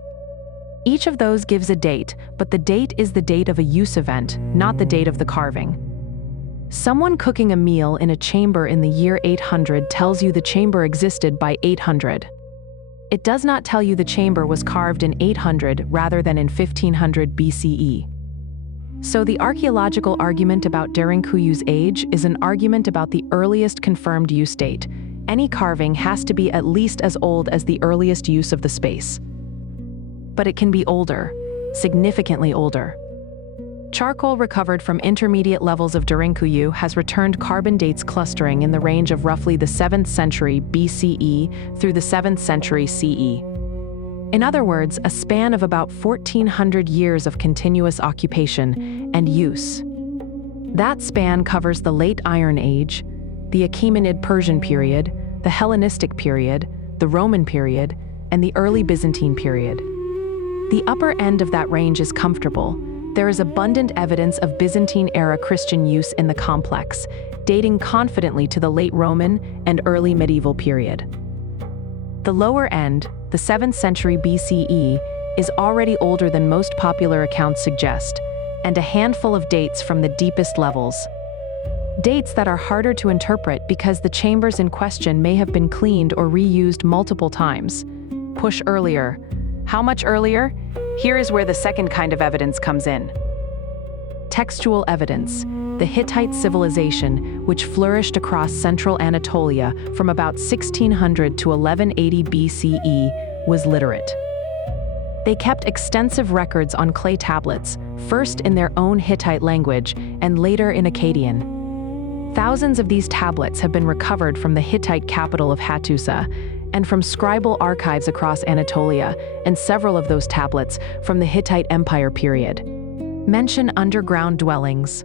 Each of those gives a date, but the date is the date of a use event, not the date of the carving. Someone cooking a meal in a chamber in the year 800 tells you the chamber existed by 800. It does not tell you the chamber was carved in 800 rather than in 1500 BCE. So the archaeological argument about Derinkuyu's age is an argument about the earliest confirmed use date. Any carving has to be at least as old as the earliest use of the space. but it can be older, significantly older. Charcoal recovered from intermediate levels of Derinkuyu has returned carbon dates clustering in the range of roughly the 7th century BCE through the 7th century CE. In other words, a span of about 1,400 years of continuous occupation and use. That span covers the Late Iron Age, the Achaemenid Persian period, the Hellenistic period, the Roman period, and the early Byzantine period. The upper end of that range is comfortable. There is abundant evidence of Byzantine-era Christian use in the complex, dating confidently to the late Roman and early medieval period. The lower end, the 7th century BCE, is already older than most popular accounts suggest, and a handful of dates from the deepest levels. Dates that are harder to interpret because the chambers in question may have been cleaned or reused multiple times. Push earlier. How much earlier? Here is where the second kind of evidence comes in. Textual evidence. The Hittite civilization, which flourished across central Anatolia from about 1600 to 1180 BCE, was literate. They kept extensive records on clay tablets, first in their own Hittite language and later in Akkadian. Thousands of these tablets have been recovered from the Hittite capital of Hattusa and from scribal archives across Anatolia, and several of those tablets from the Hittite Empire period. Mention underground dwellings.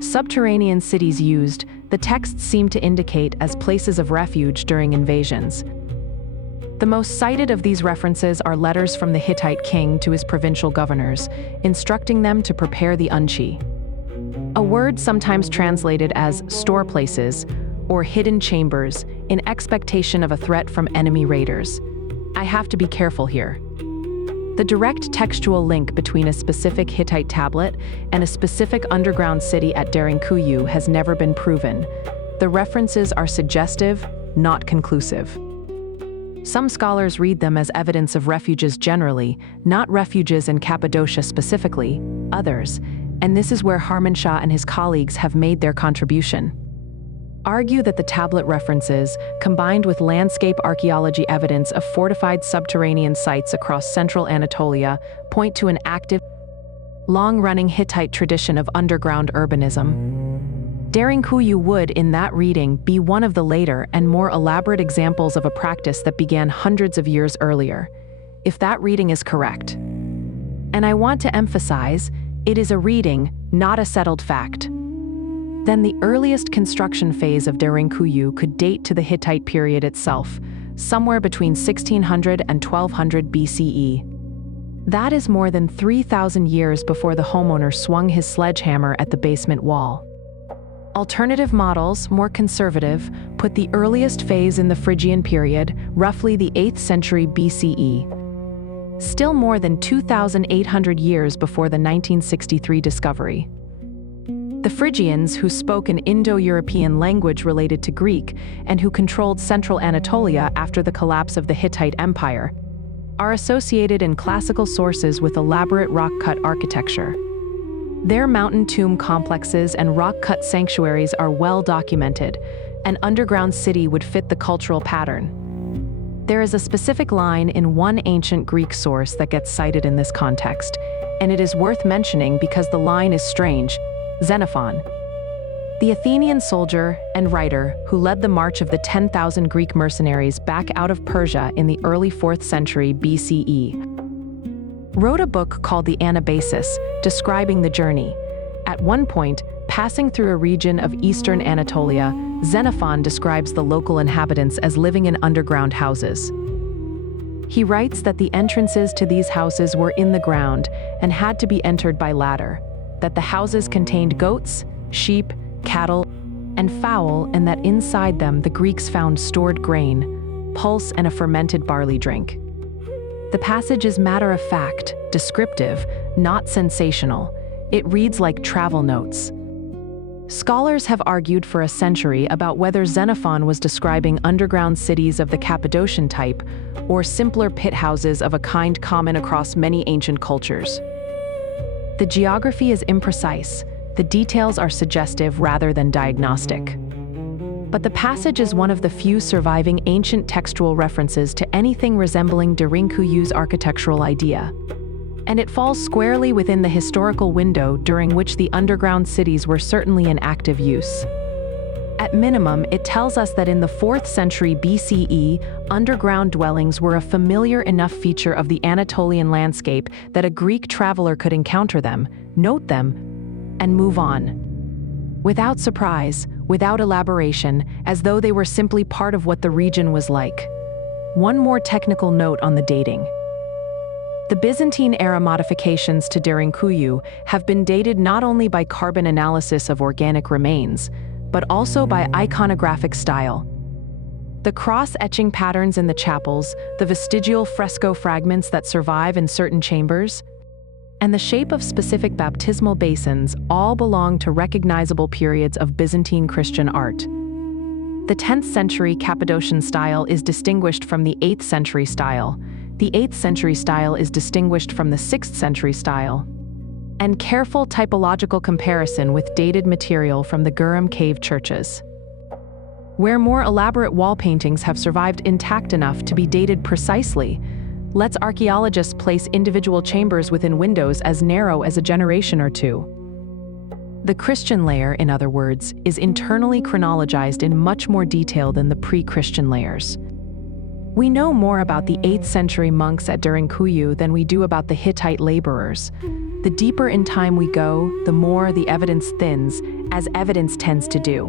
Subterranean cities used, the texts seem to indicate as places of refuge during invasions. The most cited of these references are letters from the Hittite king to his provincial governors, instructing them to prepare the unchi, a word sometimes translated as store places or hidden chambers, in expectation of a threat from enemy raiders. I have to be careful here. The direct textual link between a specific Hittite tablet and a specific underground city at Derinkuyu has never been proven. The references are suggestive, not conclusive. Some scholars read them as evidence of refuges generally, not refuges in Cappadocia specifically, others, and this is where Harmanshaw and his colleagues have made their contribution, argue that the tablet references, combined with landscape archaeology evidence of fortified subterranean sites across central Anatolia, point to an active, long-running Hittite tradition of underground urbanism. Derinkuyu would, in that reading, be one of the later and more elaborate examples of a practice that began hundreds of years earlier, if that reading is correct. And I want to emphasize, it is a reading, not a settled fact. Then the earliest construction phase of Derinkuyu could date to the Hittite period itself, somewhere between 1600 and 1200 BCE. That is more than 3,000 years before the homeowner swung his sledgehammer at the basement wall. Alternative models, more conservative, put the earliest phase in the Phrygian period, roughly the 8th century BCE. Still more than 2,800 years before the 1963 discovery. The Phrygians, who spoke an Indo-European language related to Greek and who controlled central Anatolia after the collapse of the Hittite Empire, are associated in classical sources with elaborate rock-cut architecture. Their mountain tomb complexes and rock-cut sanctuaries are well documented. An underground city would fit the cultural pattern. There is a specific line in one ancient Greek source that gets cited in this context, and it is worth mentioning because the line is strange. Xenophon, the Athenian soldier and writer who led the march of the 10,000 Greek mercenaries back out of Persia in the early 4th century BCE, wrote a book called the Anabasis, describing the journey. At one point, passing through a region of eastern Anatolia, Xenophon describes the local inhabitants as living in underground houses. He writes that the entrances to these houses were in the ground and had to be entered by ladder, that the houses contained goats, sheep, cattle, and fowl, and that inside them the Greeks found stored grain, pulse, and a fermented barley drink. The passage is matter-of-fact, descriptive, not sensational. It reads like travel notes. Scholars have argued for a century about whether Xenophon was describing underground cities of the Cappadocian type or simpler pit houses of a kind common across many ancient cultures. The geography is imprecise. The details are suggestive rather than diagnostic. But the passage is one of the few surviving ancient textual references to anything resembling Derinkuyu's architectural idea. And it falls squarely within the historical window during which the underground cities were certainly in active use. At minimum, it tells us that in the 4th century BCE, underground dwellings were a familiar enough feature of the Anatolian landscape that a Greek traveler could encounter them, note them, and move on. Without surprise, without elaboration, as though they were simply part of what the region was like. One more technical note on the dating. The Byzantine-era modifications to Derinkuyu have been dated not only by carbon analysis of organic remains, but also by iconographic style. The cross-etching patterns in the chapels, the vestigial fresco fragments that survive in certain chambers, and the shape of specific baptismal basins all belong to recognizable periods of Byzantine Christian art. The 10th century Cappadocian style is distinguished from the 8th century style. The 8th century style is distinguished from the 6th century style. And careful typological comparison with dated material from the Gurum cave churches. Where more elaborate wall paintings have survived intact enough to be dated precisely, lets archaeologists place individual chambers within windows as narrow as a generation or two. The Christian layer, in other words, is internally chronologized in much more detail than the pre-Christian layers. We know more about the 8th century monks at Derinkuyu than we do about the Hittite laborers. The deeper in time we go, the more the evidence thins, as evidence tends to do.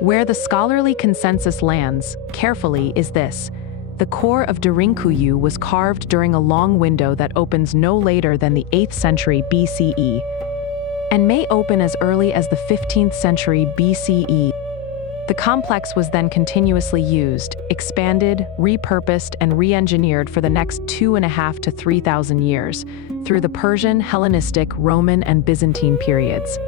Where the scholarly consensus lands, carefully, is this. The core of Derinkuyu was carved during a long window that opens no later than the 8th century BCE, and may open as early as the 15th century BCE. The complex was then continuously used, expanded, repurposed, and re-engineered for the next 2,500 to 3,000 years, through the Persian, Hellenistic, Roman, and Byzantine periods.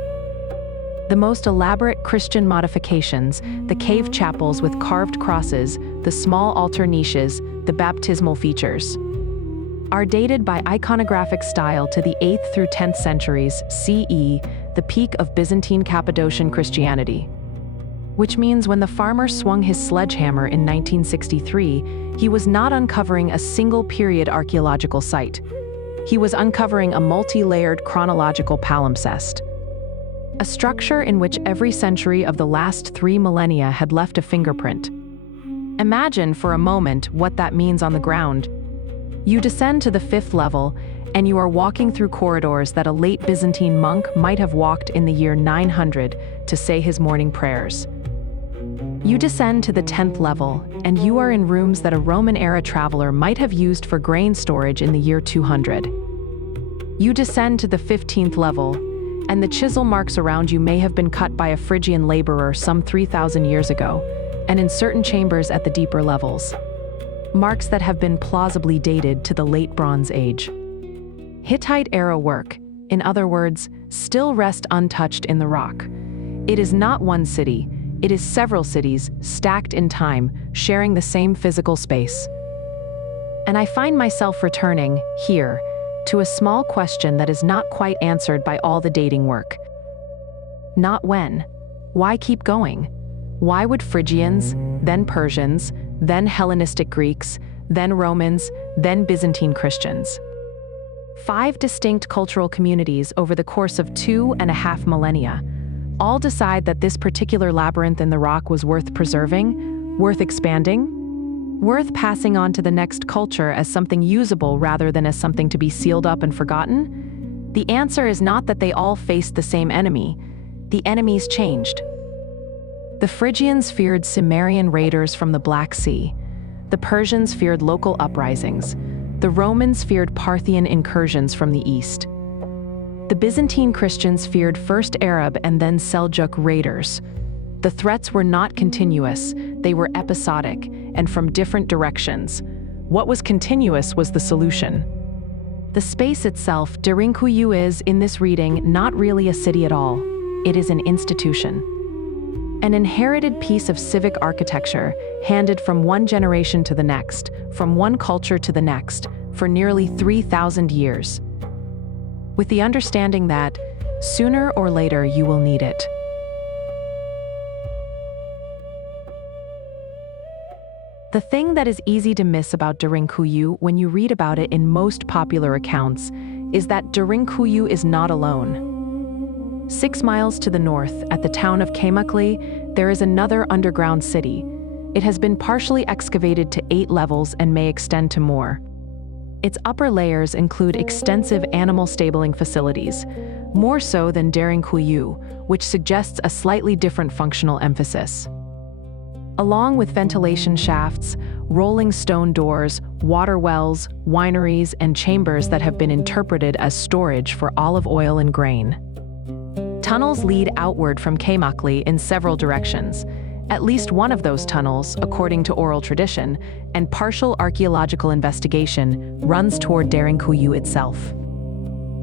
The most elaborate Christian modifications, the cave chapels with carved crosses, the small altar niches, the baptismal features, are dated by iconographic style to the 8th through 10th centuries CE, the peak of Byzantine Cappadocian Christianity. Which means when the farmer swung his sledgehammer in 1963, he was not uncovering a single period archaeological site. He was uncovering a multi-layered chronological palimpsest. A structure in which every century of the last 3 millennia had left a fingerprint. Imagine for a moment what that means on the ground. You descend to the 5th level, and you are walking through corridors that a late Byzantine monk might have walked in the year 900 to say his morning prayers. You descend to the 10th level, and you are in rooms that a Roman-era traveler might have used for grain storage in the year 200. You descend to the 15th level, and the chisel marks around you may have been cut by a Phrygian laborer some 3,000 years ago, and in certain chambers at the deeper levels. Marks that have been plausibly dated to the late Bronze Age. Hittite-era work, in other words, still rest untouched in the rock. It is not one city, it is several cities, stacked in time, sharing the same physical space. And I find myself returning, here, to a small question that is not quite answered by all the dating work. Not when. Why keep going? Why would Phrygians, then Persians, then Hellenistic Greeks, then Romans, then Byzantine Christians? 5 distinct cultural communities over the course of 2.5 millennia, all decide that this particular labyrinth in the rock was worth preserving, worth expanding, worth passing on to the next culture as something usable rather than as something to be sealed up and forgotten? The answer is not that they all faced the same enemy. The enemies changed. The Phrygians feared Cimmerian raiders from the Black Sea. The Persians feared local uprisings. The Romans feared Parthian incursions from the east. The Byzantine Christians feared first Arab and then Seljuk raiders. The threats were not continuous, they were episodic, and from different directions. What was continuous was the solution. The space itself, Derinkuyu, is, in this reading, not really a city at all. It is an institution. An inherited piece of civic architecture, handed from one generation to the next, from one culture to the next, for nearly 3,000 years. With the understanding that, sooner or later, you will need it. The thing that is easy to miss about Derinkuyu when you read about it in most popular accounts is that Derinkuyu is not alone. 6 miles to the north, at the town of Cappadocia, there is another underground city. It has been partially excavated to 8 levels and may extend to more. Its upper layers include extensive animal stabling facilities, more so than Derinkuyu, which suggests a slightly different functional emphasis. Along with ventilation shafts, rolling stone doors, water wells, wineries, and chambers that have been interpreted as storage for olive oil and grain. Tunnels lead outward from Cappadocia in several directions. At least one of those tunnels, according to oral tradition, and partial archaeological investigation, runs toward Derinkuyu itself.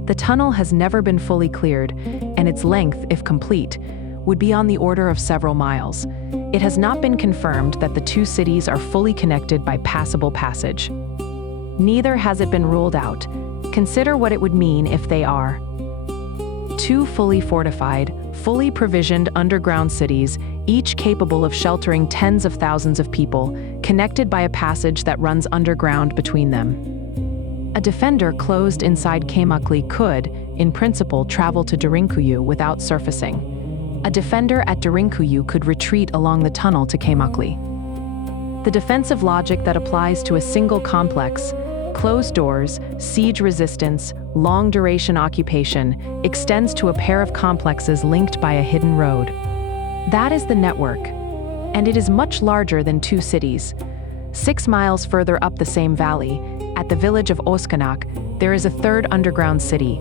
The tunnel has never been fully cleared, and its length, if complete, would be on the order of several miles. It has not been confirmed that the two cities are fully connected by passable passage. Neither has it been ruled out. Consider what it would mean if they are. Two fully fortified, fully provisioned underground cities, each capable of sheltering tens of thousands of people, connected by a passage that runs underground between them. A defender closed inside Cappadocia could, in principle, travel to Derinkuyu without surfacing. A defender at Derinkuyu could retreat along the tunnel to Cappadocia. The defensive logic that applies to a single complex, closed doors, siege resistance, long-duration occupation, extends to a pair of complexes linked by a hidden road. That is the network, and it is much larger than two cities. 6 miles further up the same valley, at the village of Outlast, there is a third underground city.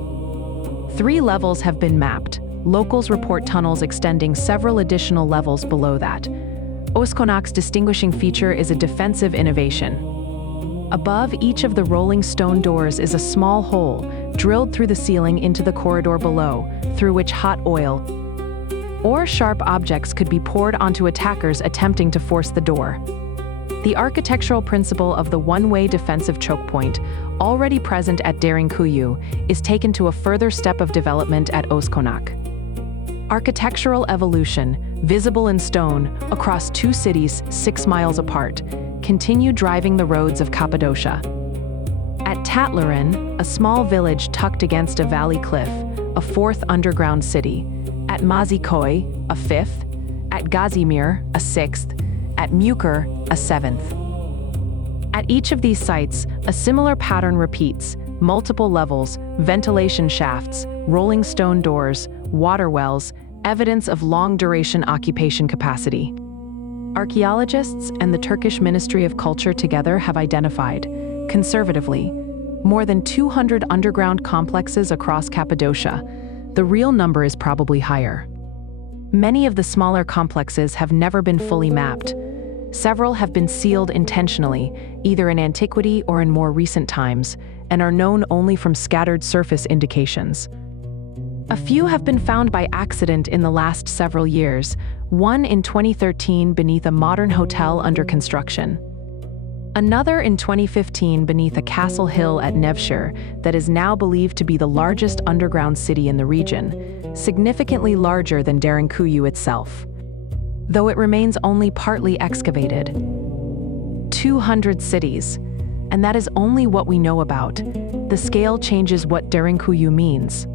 3 levels have been mapped. Locals report tunnels extending several additional levels below that. Outlast's distinguishing feature is a defensive innovation. Above each of the rolling stone doors is a small hole, drilled through the ceiling into the corridor below, through which hot oil or sharp objects could be poured onto attackers attempting to force the door. The architectural principle of the one-way defensive choke point, already present at Derinkuyu, is taken to a further step of development at Outlast. Architectural evolution, visible in stone, across two cities 6 miles apart, continue driving the roads of Cappadocia. At Tatlarin, a small village tucked against a valley cliff, a 4th underground city. At Mazikoi, a 5th. At Gazimir, a 6th. At Mukar, a 7th. At each of these sites, a similar pattern repeats: multiple levels, ventilation shafts, rolling stone doors, water wells, evidence of long-duration occupation capacity. Archaeologists and the Turkish Ministry of Culture together have identified, conservatively, more than 200 underground complexes across Cappadocia. The real number is probably higher. Many of the smaller complexes have never been fully mapped. Several have been sealed intentionally, either in antiquity or in more recent times, and are known only from scattered surface indications. A few have been found by accident in the last several years, one in 2013 beneath a modern hotel under construction. Another in 2015 beneath a castle hill at Nevşehir that is now believed to be the largest underground city in the region, significantly larger than Derinkuyu itself, though it remains only partly excavated. 200 cities, and that is only what we know about. The scale changes what Derinkuyu means.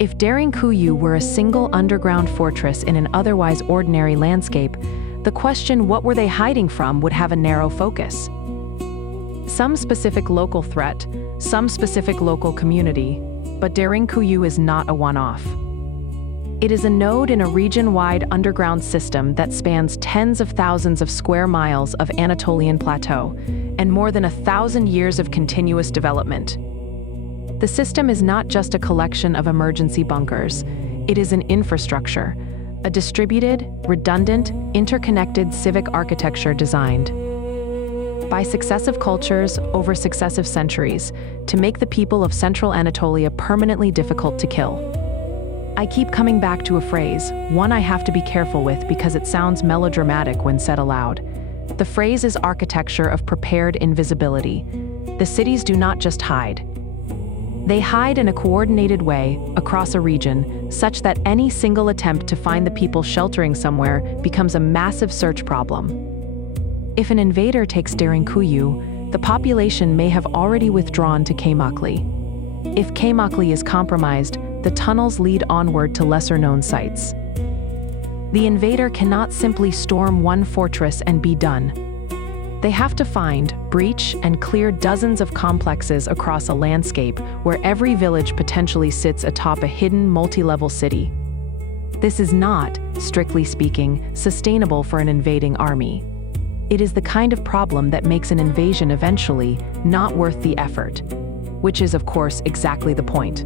If Derinkuyu were a single underground fortress in an otherwise ordinary landscape, the question "what were they hiding from?" would have a narrow focus. Some specific local threat, some specific local community, but Derinkuyu is not a one-off. It is a node in a region-wide underground system that spans tens of thousands of square miles of Anatolian plateau and more than 1,000 years of continuous development. The system is not just a collection of emergency bunkers. It is an infrastructure, a distributed, redundant, interconnected civic architecture designed by successive cultures over successive centuries to make the people of Central Anatolia permanently difficult to kill. I keep coming back to a phrase, one I have to be careful with because it sounds melodramatic when said aloud. The phrase is architecture of prepared invisibility. The cities do not just hide. They hide in a coordinated way across a region, such that any single attempt to find the people sheltering somewhere becomes a massive search problem. If an invader takes Derinkuyu, the population may have already withdrawn to Cappadocia. If Cappadocia is compromised, the tunnels lead onward to lesser-known sites. The invader cannot simply storm one fortress and be done. They have to find, breach, and clear dozens of complexes across a landscape where every village potentially sits atop a hidden multi-level city. This is not, strictly speaking, sustainable for an invading army. It is the kind of problem that makes an invasion eventually not worth the effort, which is, of course, exactly the point.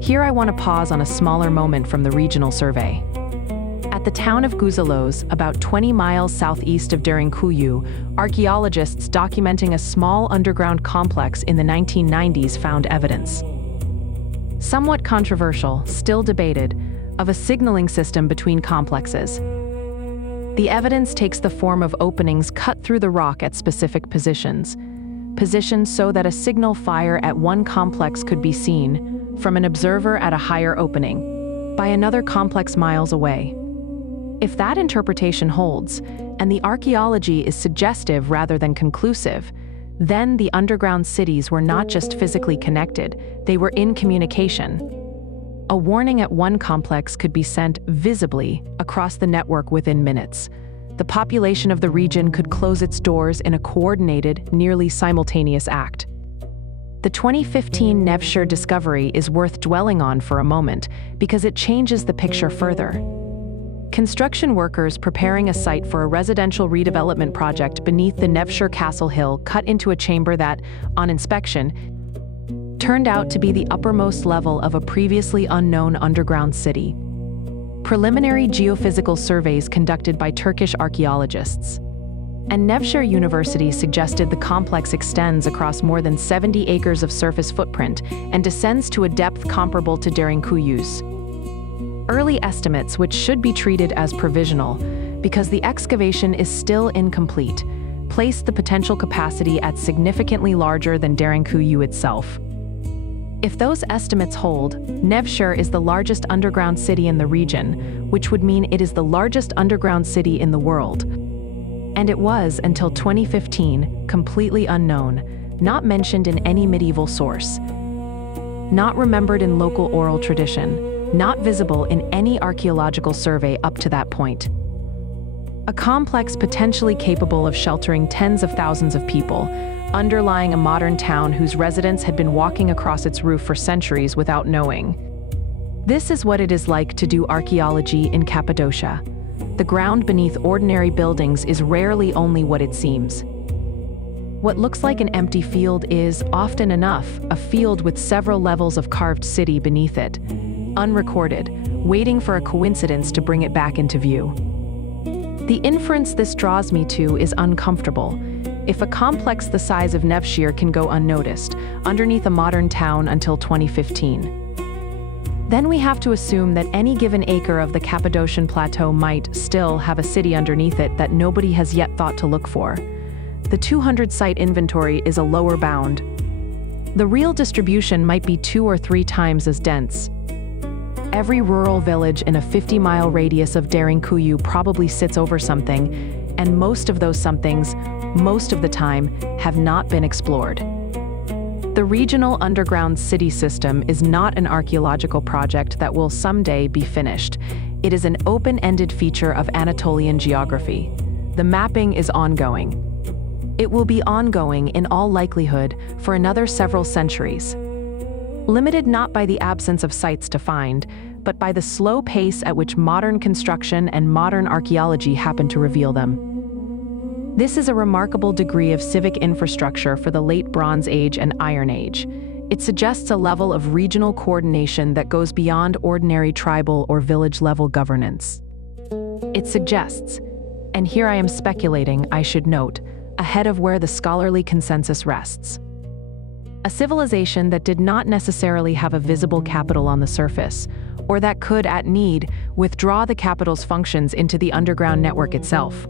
Here I want to pause on a smaller moment from the regional survey. At the town of Guzalos, about 20 miles southeast of Derinkuyu, archaeologists documenting a small underground complex in the 1990s found evidence. Somewhat controversial, still debated, of a signaling system between complexes. The evidence takes the form of openings cut through the rock at specific positions so that a signal fire at one complex could be seen from an observer at a higher opening, by another complex miles away. If that interpretation holds, and the archaeology is suggestive rather than conclusive, then the underground cities were not just physically connected, they were in communication. A warning at one complex could be sent visibly across the network within minutes. The population of the region could close its doors in a coordinated, nearly simultaneous act. The 2015 Nevşehir discovery is worth dwelling on for a moment because it changes the picture further. Construction workers preparing a site for a residential redevelopment project beneath the Nevşehir Castle Hill cut into a chamber that, on inspection, turned out to be the uppermost level of a previously unknown underground city. Preliminary geophysical surveys conducted by Turkish archaeologists and Nevşehir University suggested the complex extends across more than 70 acres of surface footprint and descends to a depth comparable to Derinkuyu's. Early estimates, which should be treated as provisional because the excavation is still incomplete, place the potential capacity at significantly larger than Derinkuyu itself. If those estimates hold, Nevşehir is the largest underground city in the region, which would mean it is the largest underground city in the world. And it was, until 2015, completely unknown, not mentioned in any medieval source, not remembered in local oral tradition, not visible in any archaeological survey up to that point. A complex potentially capable of sheltering tens of thousands of people, underlying a modern town whose residents had been walking across its roof for centuries without knowing. This is what it is like to do archaeology in Cappadocia. The ground beneath ordinary buildings is rarely only what it seems. What looks like an empty field is, often enough, a field with several levels of carved city beneath it, unrecorded, waiting for a coincidence to bring it back into view. The inference this draws me to is uncomfortable. If a complex the size of Nevşehir can go unnoticed, underneath a modern town until 2015, then we have to assume that any given acre of the Cappadocian Plateau might still have a city underneath it that nobody has yet thought to look for. The 200 site inventory is a lower bound. The real distribution might be 2 or 3 times as dense. Every rural village in a 50-mile radius of Derinkuyu probably sits over something, and most of those somethings, most of the time, have not been explored. The regional underground city system is not an archaeological project that will someday be finished. It is an open-ended feature of Anatolian geography. The mapping is ongoing. It will be ongoing, in all likelihood, for another several centuries. Limited not by the absence of sites to find, but by the slow pace at which modern construction and modern archaeology happen to reveal them. This is a remarkable degree of civic infrastructure for the late Bronze Age and Iron Age. It suggests a level of regional coordination that goes beyond ordinary tribal or village-level governance. It suggests, and here I am speculating, I should note, ahead of where the scholarly consensus rests, a civilization that did not necessarily have a visible capital on the surface, or that could, at need, withdraw the capital's functions into the underground network itself.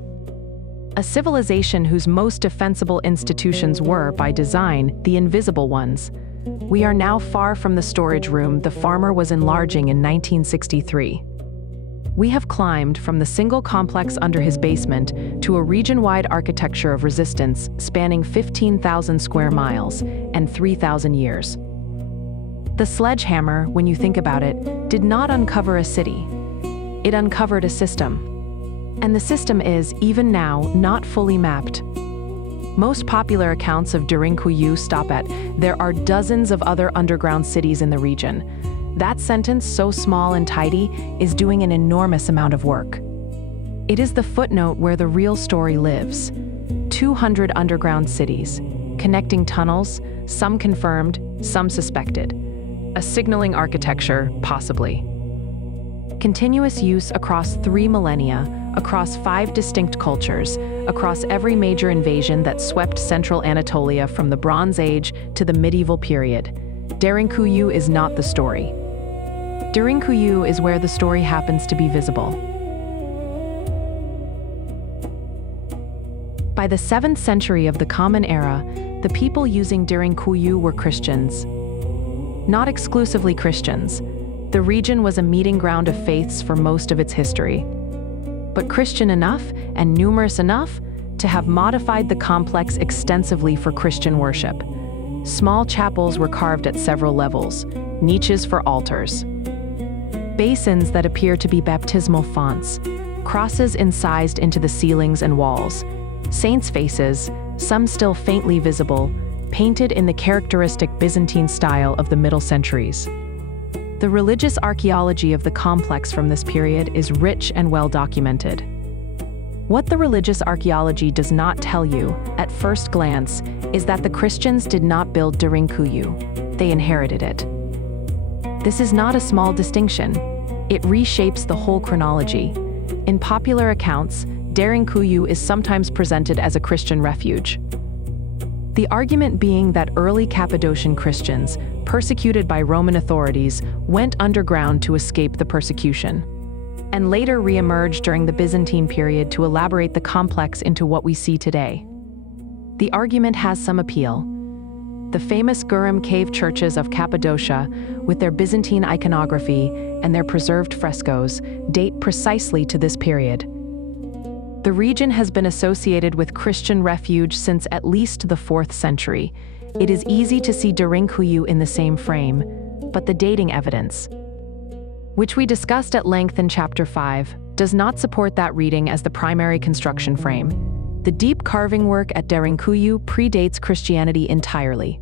A civilization whose most defensible institutions were, by design, the invisible ones. We are now far from the storage room the farmer was enlarging in 1963. We have climbed from the single complex under his basement to a region-wide architecture of resistance spanning 15,000 square miles and 3,000 years. The sledgehammer, when you think about it, did not uncover a city. It uncovered a system. And the system is, even now, not fully mapped. Most popular accounts of Derinkuyu stop at, "There are dozens of other underground cities in the region." That sentence, so small and tidy, is doing an enormous amount of work. It is the footnote where the real story lives. 200 underground cities, connecting tunnels, some confirmed, some suspected. A signaling architecture, possibly. Continuous use across 3 millennia, across 5 distinct cultures, across every major invasion that swept central Anatolia from the Bronze Age to the medieval period. Derinkuyu is not the story. Derinkuyu is where the story happens to be visible. By the 7th century of the Common Era, the people using Derinkuyu were Christians. Not exclusively Christians. The region was a meeting ground of faiths for most of its history. But Christian enough and numerous enough to have modified the complex extensively for Christian worship. Small chapels were carved at several levels, niches for altars. Basins that appear to be baptismal fonts, crosses incised into the ceilings and walls, saints' faces, some still faintly visible, painted in the characteristic Byzantine style of the Middle centuries. The religious archaeology of the complex from this period is rich and well documented. What the religious archaeology does not tell you, at first glance, is that the Christians did not build Derinkuyu. They inherited it. This is not a small distinction. It reshapes the whole chronology. In popular accounts, Derinkuyu is sometimes presented as a Christian refuge. The argument being that early Cappadocian Christians, persecuted by Roman authorities, went underground to escape the persecution, and later re-emerged during the Byzantine period to elaborate the complex into what we see today. The argument has some appeal. The famous Gurim cave churches of Cappadocia, with their Byzantine iconography and their preserved frescoes, date precisely to this period. The region has been associated with Christian refuge since at least the 4th century. It is easy to see Derinkuyu in the same frame, but the dating evidence, which we discussed at length in Chapter 5, does not support that reading as the primary construction frame. The deep carving work at Derinkuyu predates Christianity entirely.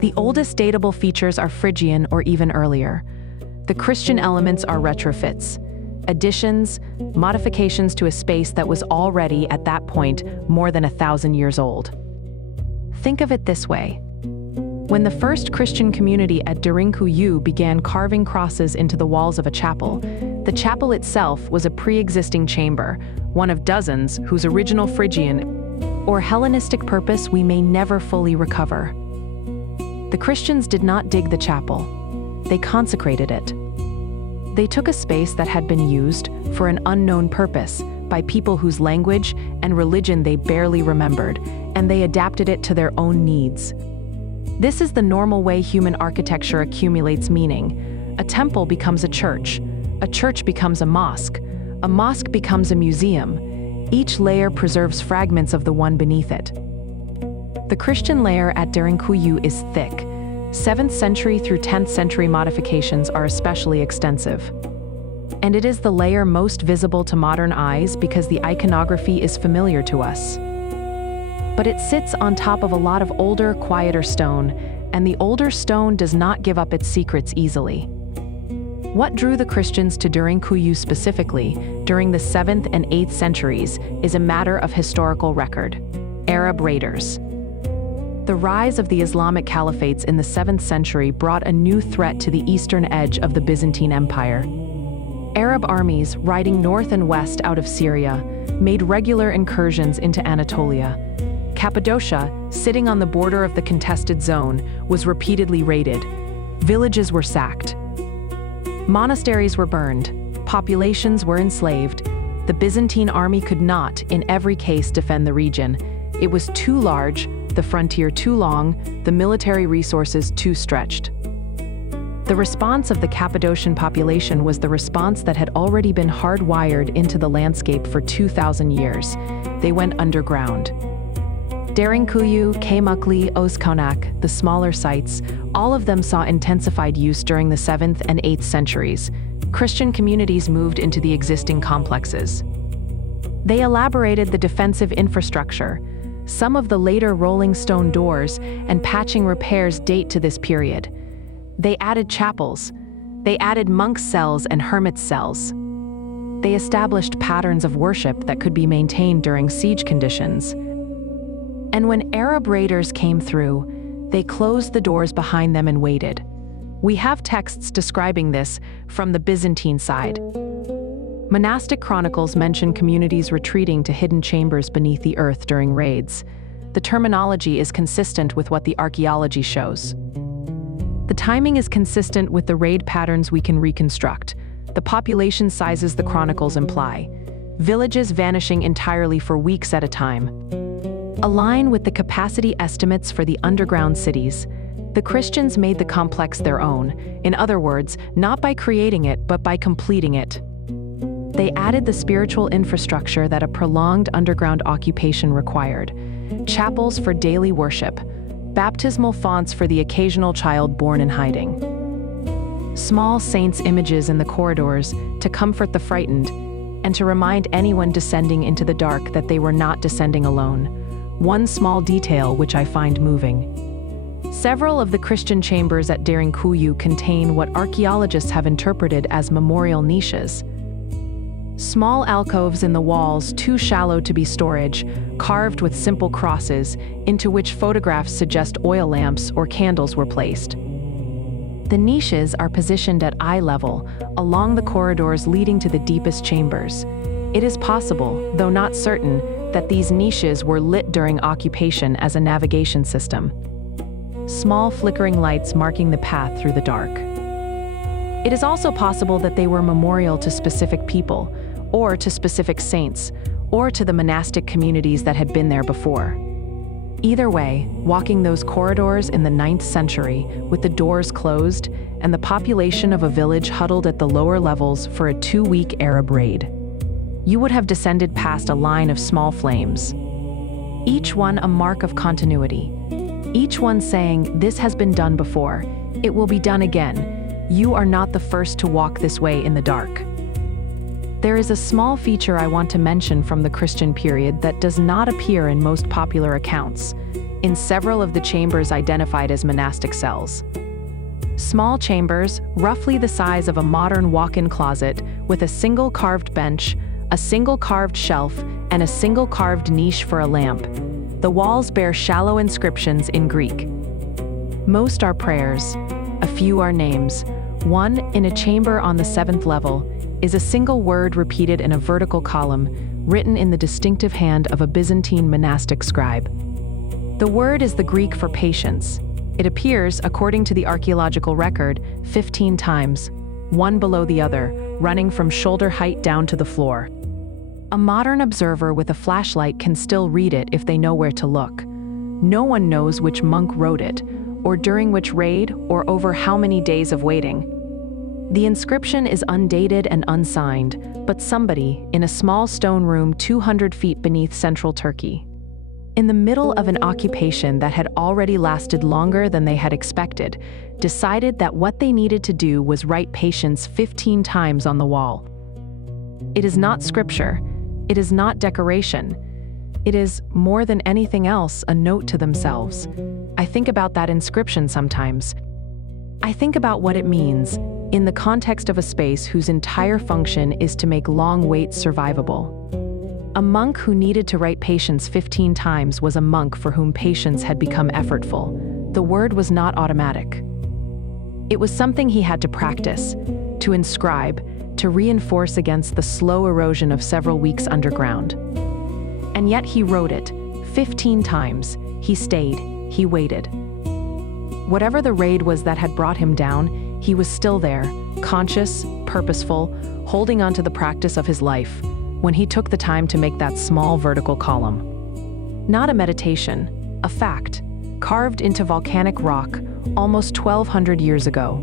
The oldest datable features are Phrygian or even earlier. The Christian elements are retrofits, additions, modifications to a space that was already, at that point, more than 1,000 years old. Think of it this way. When the first Christian community at Derinkuyu began carving crosses into the walls of a chapel, the chapel itself was a pre-existing chamber, one of dozens whose original Phrygian or Hellenistic purpose we may never fully recover. The Christians did not dig the chapel. They consecrated it. They took a space that had been used for an unknown purpose by people whose language and religion they barely remembered, and they adapted it to their own needs. This is the normal way human architecture accumulates meaning. A temple becomes a church becomes a mosque becomes a museum. Each layer preserves fragments of the one beneath it. The Christian layer at Derinkuyu is thick. 7th century through 10th century modifications are especially extensive. And it is the layer most visible to modern eyes because the iconography is familiar to us. But it sits on top of a lot of older, quieter stone, and the older stone does not give up its secrets easily. What drew the Christians to Derinkuyu specifically during the 7th and 8th centuries is a matter of historical record: Arab raiders. The rise of the Islamic caliphates in the 7th century brought a new threat to the eastern edge of the Byzantine Empire. Arab armies, riding north and west out of Syria, made regular incursions into Anatolia. Cappadocia, sitting on the border of the contested zone, was repeatedly raided. Villages were sacked. Monasteries were burned. Populations were enslaved. The Byzantine army could not, in every case, defend the region. It was too large, the frontier too long, the military resources too stretched. The response of the Cappadocian population was the response that had already been hardwired into the landscape for 2,000 years. They went underground. Derinkuyu, Kaymakli, Özkonak, the smaller sites, all of them saw intensified use during the 7th and 8th centuries. Christian communities moved into the existing complexes. They elaborated the defensive infrastructure. Some of the later rolling stone doors and patching repairs date to this period. They added chapels. They added monks' cells and hermits' cells. They established patterns of worship that could be maintained during siege conditions. And when Arab raiders came through, they closed the doors behind them and waited. We have texts describing this from the Byzantine side. Monastic chronicles mention communities retreating to hidden chambers beneath the earth during raids. The terminology is consistent with what the archaeology shows. The timing is consistent with the raid patterns we can reconstruct. The population sizes the chronicles imply. Villages vanishing entirely for weeks at a time. Align with the capacity estimates for the underground cities. The Christians made the complex their own. In other words, not by creating it, but by completing it. They added the spiritual infrastructure that a prolonged underground occupation required. Chapels for daily worship. Baptismal fonts for the occasional child born in hiding. Small saints' images in the corridors to comfort the frightened and to remind anyone descending into the dark that they were not descending alone. One small detail which I find moving. Several of the Christian chambers at Derinkuyu contain what archaeologists have interpreted as memorial niches. Small alcoves in the walls too shallow to be storage, carved with simple crosses, into which photographs suggest oil lamps or candles were placed. The niches are positioned at eye level, along the corridors leading to the deepest chambers. It is possible, though not certain, that these niches were lit during occupation as a navigation system. Small flickering lights marking the path through the dark. It is also possible that they were memorial to specific people, or to specific saints, or to the monastic communities that had been there before. Either way, walking those corridors in the 9th century, with the doors closed, and the population of a village huddled at the lower levels for a 2-week Arab raid, you would have descended past a line of small flames. Each one a mark of continuity. Each one saying, "This has been done before. It will be done again. You are not the first to walk this way in the dark." There is a small feature I want to mention from the Christian period that does not appear in most popular accounts, in several of the chambers identified as monastic cells. Small chambers, roughly the size of a modern walk-in closet, with a single carved bench, a single carved shelf, and a single carved niche for a lamp. The walls bear shallow inscriptions in Greek. Most are prayers, a few are names. One, in a chamber on the 7th level, is a single word repeated in a vertical column, written in the distinctive hand of a Byzantine monastic scribe. The word is the Greek for patience. It appears, according to the archaeological record, 15 times, one below the other, running from shoulder height down to the floor. A modern observer with a flashlight can still read it if they know where to look. No one knows which monk wrote it, or during which raid, or over how many days of waiting. The inscription is undated and unsigned, but somebody, in a small stone room 200 feet beneath central Turkey, in the middle of an occupation that had already lasted longer than they had expected, decided that what they needed to do was write patience 15 times on the wall. It is not scripture. It is not decoration. It is, more than anything else, a note to themselves. I think about that inscription sometimes. I think about what it means in the context of a space whose entire function is to make long waits survivable. A monk who needed to write patience 15 times was a monk for whom patience had become effortful. The word was not automatic. It was something he had to practice, to inscribe, to reinforce against the slow erosion of several weeks underground. And yet he wrote it 15 times. He stayed, he waited. Whatever the raid was that had brought him down, he was still there, conscious, purposeful, holding on to the practice of his life, when he took the time to make that small vertical column. Not a meditation, a fact, carved into volcanic rock almost 1,200 years ago.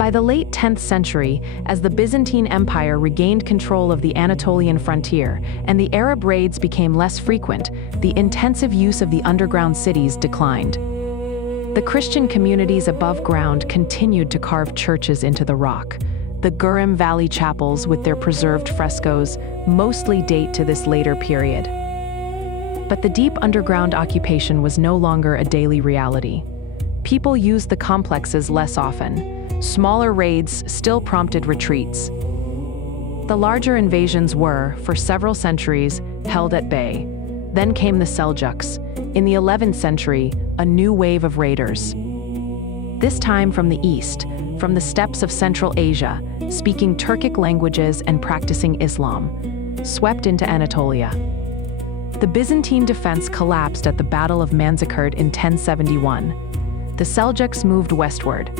By the late 10th century, as the Byzantine Empire regained control of the Anatolian frontier and the Arab raids became less frequent, the intensive use of the underground cities declined. The Christian communities above ground continued to carve churches into the rock. The Gurim Valley chapels, with their preserved frescoes, mostly date to this later period. But the deep underground occupation was no longer a daily reality. People used the complexes less often. Smaller raids still prompted retreats. The larger invasions were, for several centuries, held at bay. Then came the Seljuks. In the 11th century, a new wave of raiders. This time from the east, from the steppes of Central Asia, speaking Turkic languages and practicing Islam, swept into Anatolia. The Byzantine defense collapsed at the Battle of Manzikert in 1071. The Seljuks moved westward.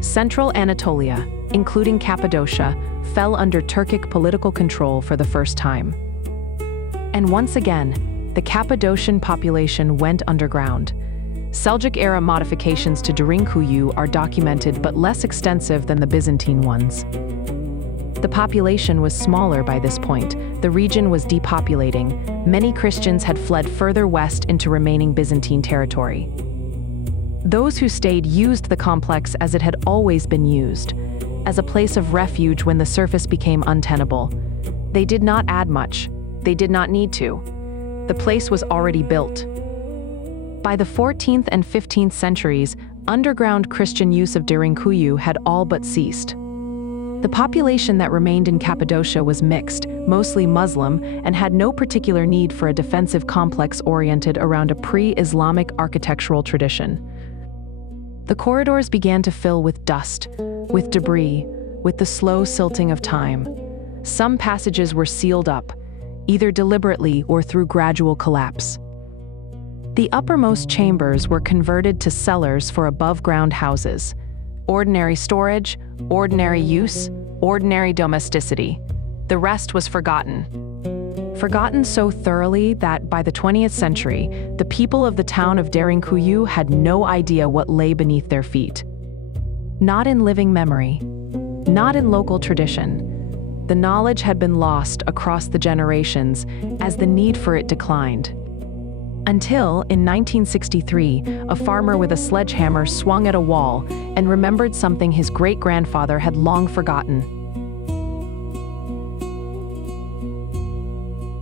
Central Anatolia, including Cappadocia, fell under Turkic political control for the first time. And once again, the Cappadocian population went underground. Seljuk-era modifications to Derinkuyu are documented but less extensive than the Byzantine ones. The population was smaller by this point. The region was depopulating. Many Christians had fled further west into remaining Byzantine territory. Those who stayed used the complex as it had always been used, as a place of refuge when the surface became untenable. They did not add much. They did not need to. The place was already built. By the 14th and 15th centuries, underground Christian use of Derinkuyu had all but ceased. The population that remained in Cappadocia was mixed, mostly Muslim, and had no particular need for a defensive complex oriented around a pre-Islamic architectural tradition. The corridors began to fill with dust, with debris, with the slow silting of time. Some passages were sealed up, either deliberately or through gradual collapse. The uppermost chambers were converted to cellars for above-ground houses. Ordinary storage, ordinary use, ordinary domesticity. The rest was forgotten. Forgotten so thoroughly that by the 20th century, the people of the town of Derinkuyu had no idea what lay beneath their feet. Not in living memory, not in local tradition. The knowledge had been lost across the generations as the need for it declined. Until, in 1963, a farmer with a sledgehammer swung at a wall and remembered something his great-grandfather had long forgotten.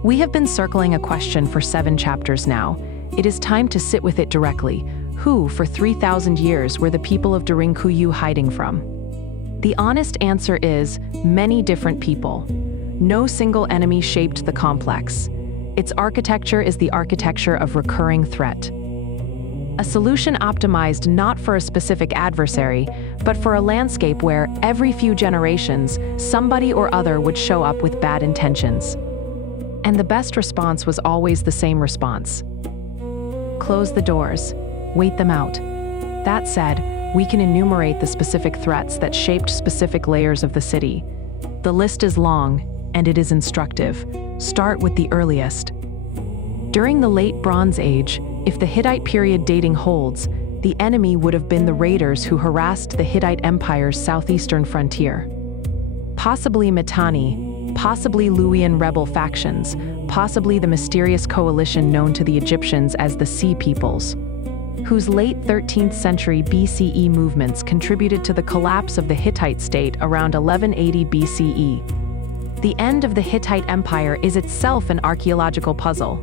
We have been circling a question for 7 chapters now. It is time to sit with it directly. Who, for 3,000 years, were the people of Derinkuyu hiding from? The honest answer is many different people. No single enemy shaped the complex. Its architecture is the architecture of recurring threat. A solution optimized not for a specific adversary, but for a landscape where, every few generations, somebody or other would show up with bad intentions. And the best response was always the same response. Close the doors. Wait them out. That said, we can enumerate the specific threats that shaped specific layers of the city. The list is long, and it is instructive. Start with the earliest. During the Late Bronze Age, if the Hittite period dating holds, the enemy would have been the raiders who harassed the Hittite Empire's southeastern frontier. Possibly Mitanni, possibly Luwian rebel factions, possibly the mysterious coalition known to the Egyptians as the Sea Peoples, whose late 13th century BCE movements contributed to the collapse of the Hittite state around 1180 BCE. The end of the Hittite Empire is itself an archaeological puzzle.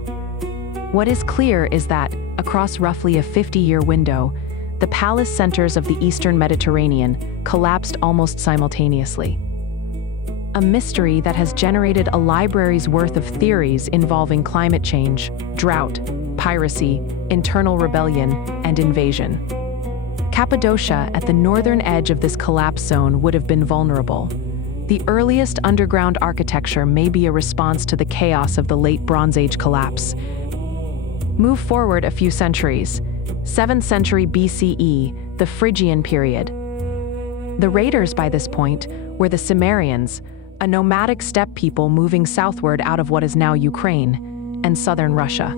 What is clear is that, across roughly a 50-year window, the palace centers of the Eastern Mediterranean collapsed almost simultaneously. A mystery that has generated a library's worth of theories involving climate change, drought, piracy, internal rebellion, and invasion. Cappadocia, at the northern edge of this collapse zone, would have been vulnerable. The earliest underground architecture may be a response to the chaos of the Late Bronze Age collapse. Move forward a few centuries. 7th century BCE, the Phrygian period. The raiders by this point were the Cimmerians, a nomadic steppe people moving southward out of what is now Ukraine and southern Russia.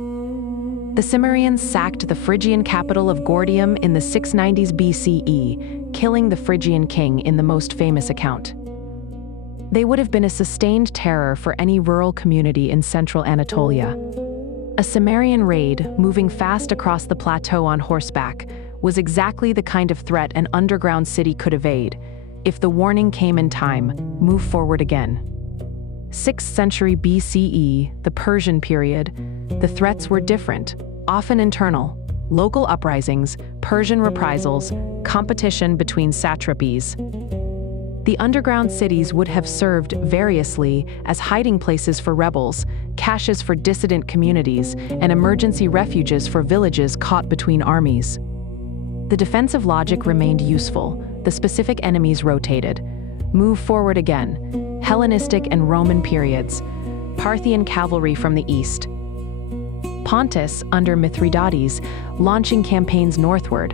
The Cimmerians sacked the Phrygian capital of Gordium in the 690s BCE, killing the Phrygian king in the most famous account. They would have been a sustained terror for any rural community in central Anatolia. A Cimmerian raid, moving fast across the plateau on horseback, was exactly the kind of threat an underground city could evade. If the warning came in time, move forward again. 6th century BCE, the Persian period, the threats were different, often internal. Local uprisings, Persian reprisals, competition between satrapies. The underground cities would have served variously as hiding places for rebels, caches for dissident communities, and emergency refuges for villages caught between armies. The defensive logic remained useful. The specific enemies rotated. Move forward again. Hellenistic and Roman periods. Parthian cavalry from the east. Pontus, under Mithridates, launching campaigns northward.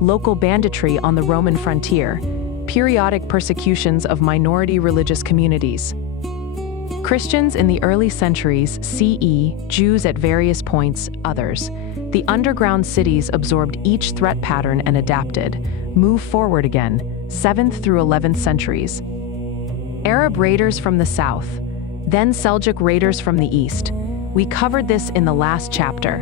Local banditry on the Roman frontier. Periodic persecutions of minority religious communities. Christians in the early centuries, CE, Jews at various points, others. The underground cities absorbed each threat pattern and adapted. Move forward again, 7th through 11th centuries. Arab raiders from the south, then Seljuk raiders from the east. We covered this in the last chapter.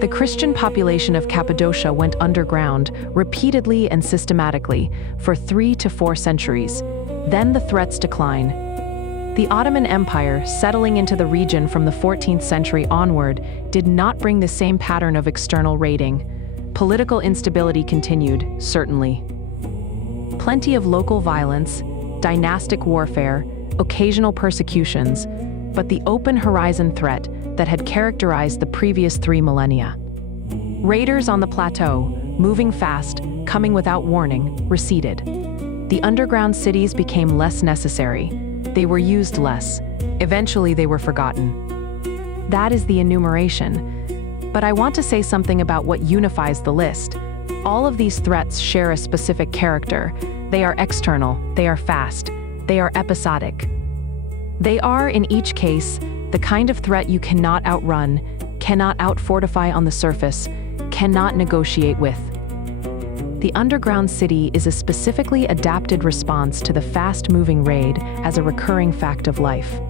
The Christian population of Cappadocia went underground repeatedly and systematically for 3 to 4 centuries. Then the threats decline. The Ottoman Empire, settling into the region from the 14th century onward, did not bring the same pattern of external raiding. Political instability continued, certainly. Plenty of local violence, dynastic warfare, occasional persecutions, but the open horizon threat that had characterized the previous 3 millennia. Raiders on the plateau, moving fast, coming without warning, receded. The underground cities became less necessary. They were used less. Eventually, they were forgotten. That is the enumeration. But I want to say something about what unifies the list. All of these threats share a specific character. They are external, they are fast, they are episodic. They are, in each case, the kind of threat you cannot outrun, cannot outfortify on the surface, cannot negotiate with. The underground city is a specifically adapted response to the fast-moving raid as a recurring fact of life.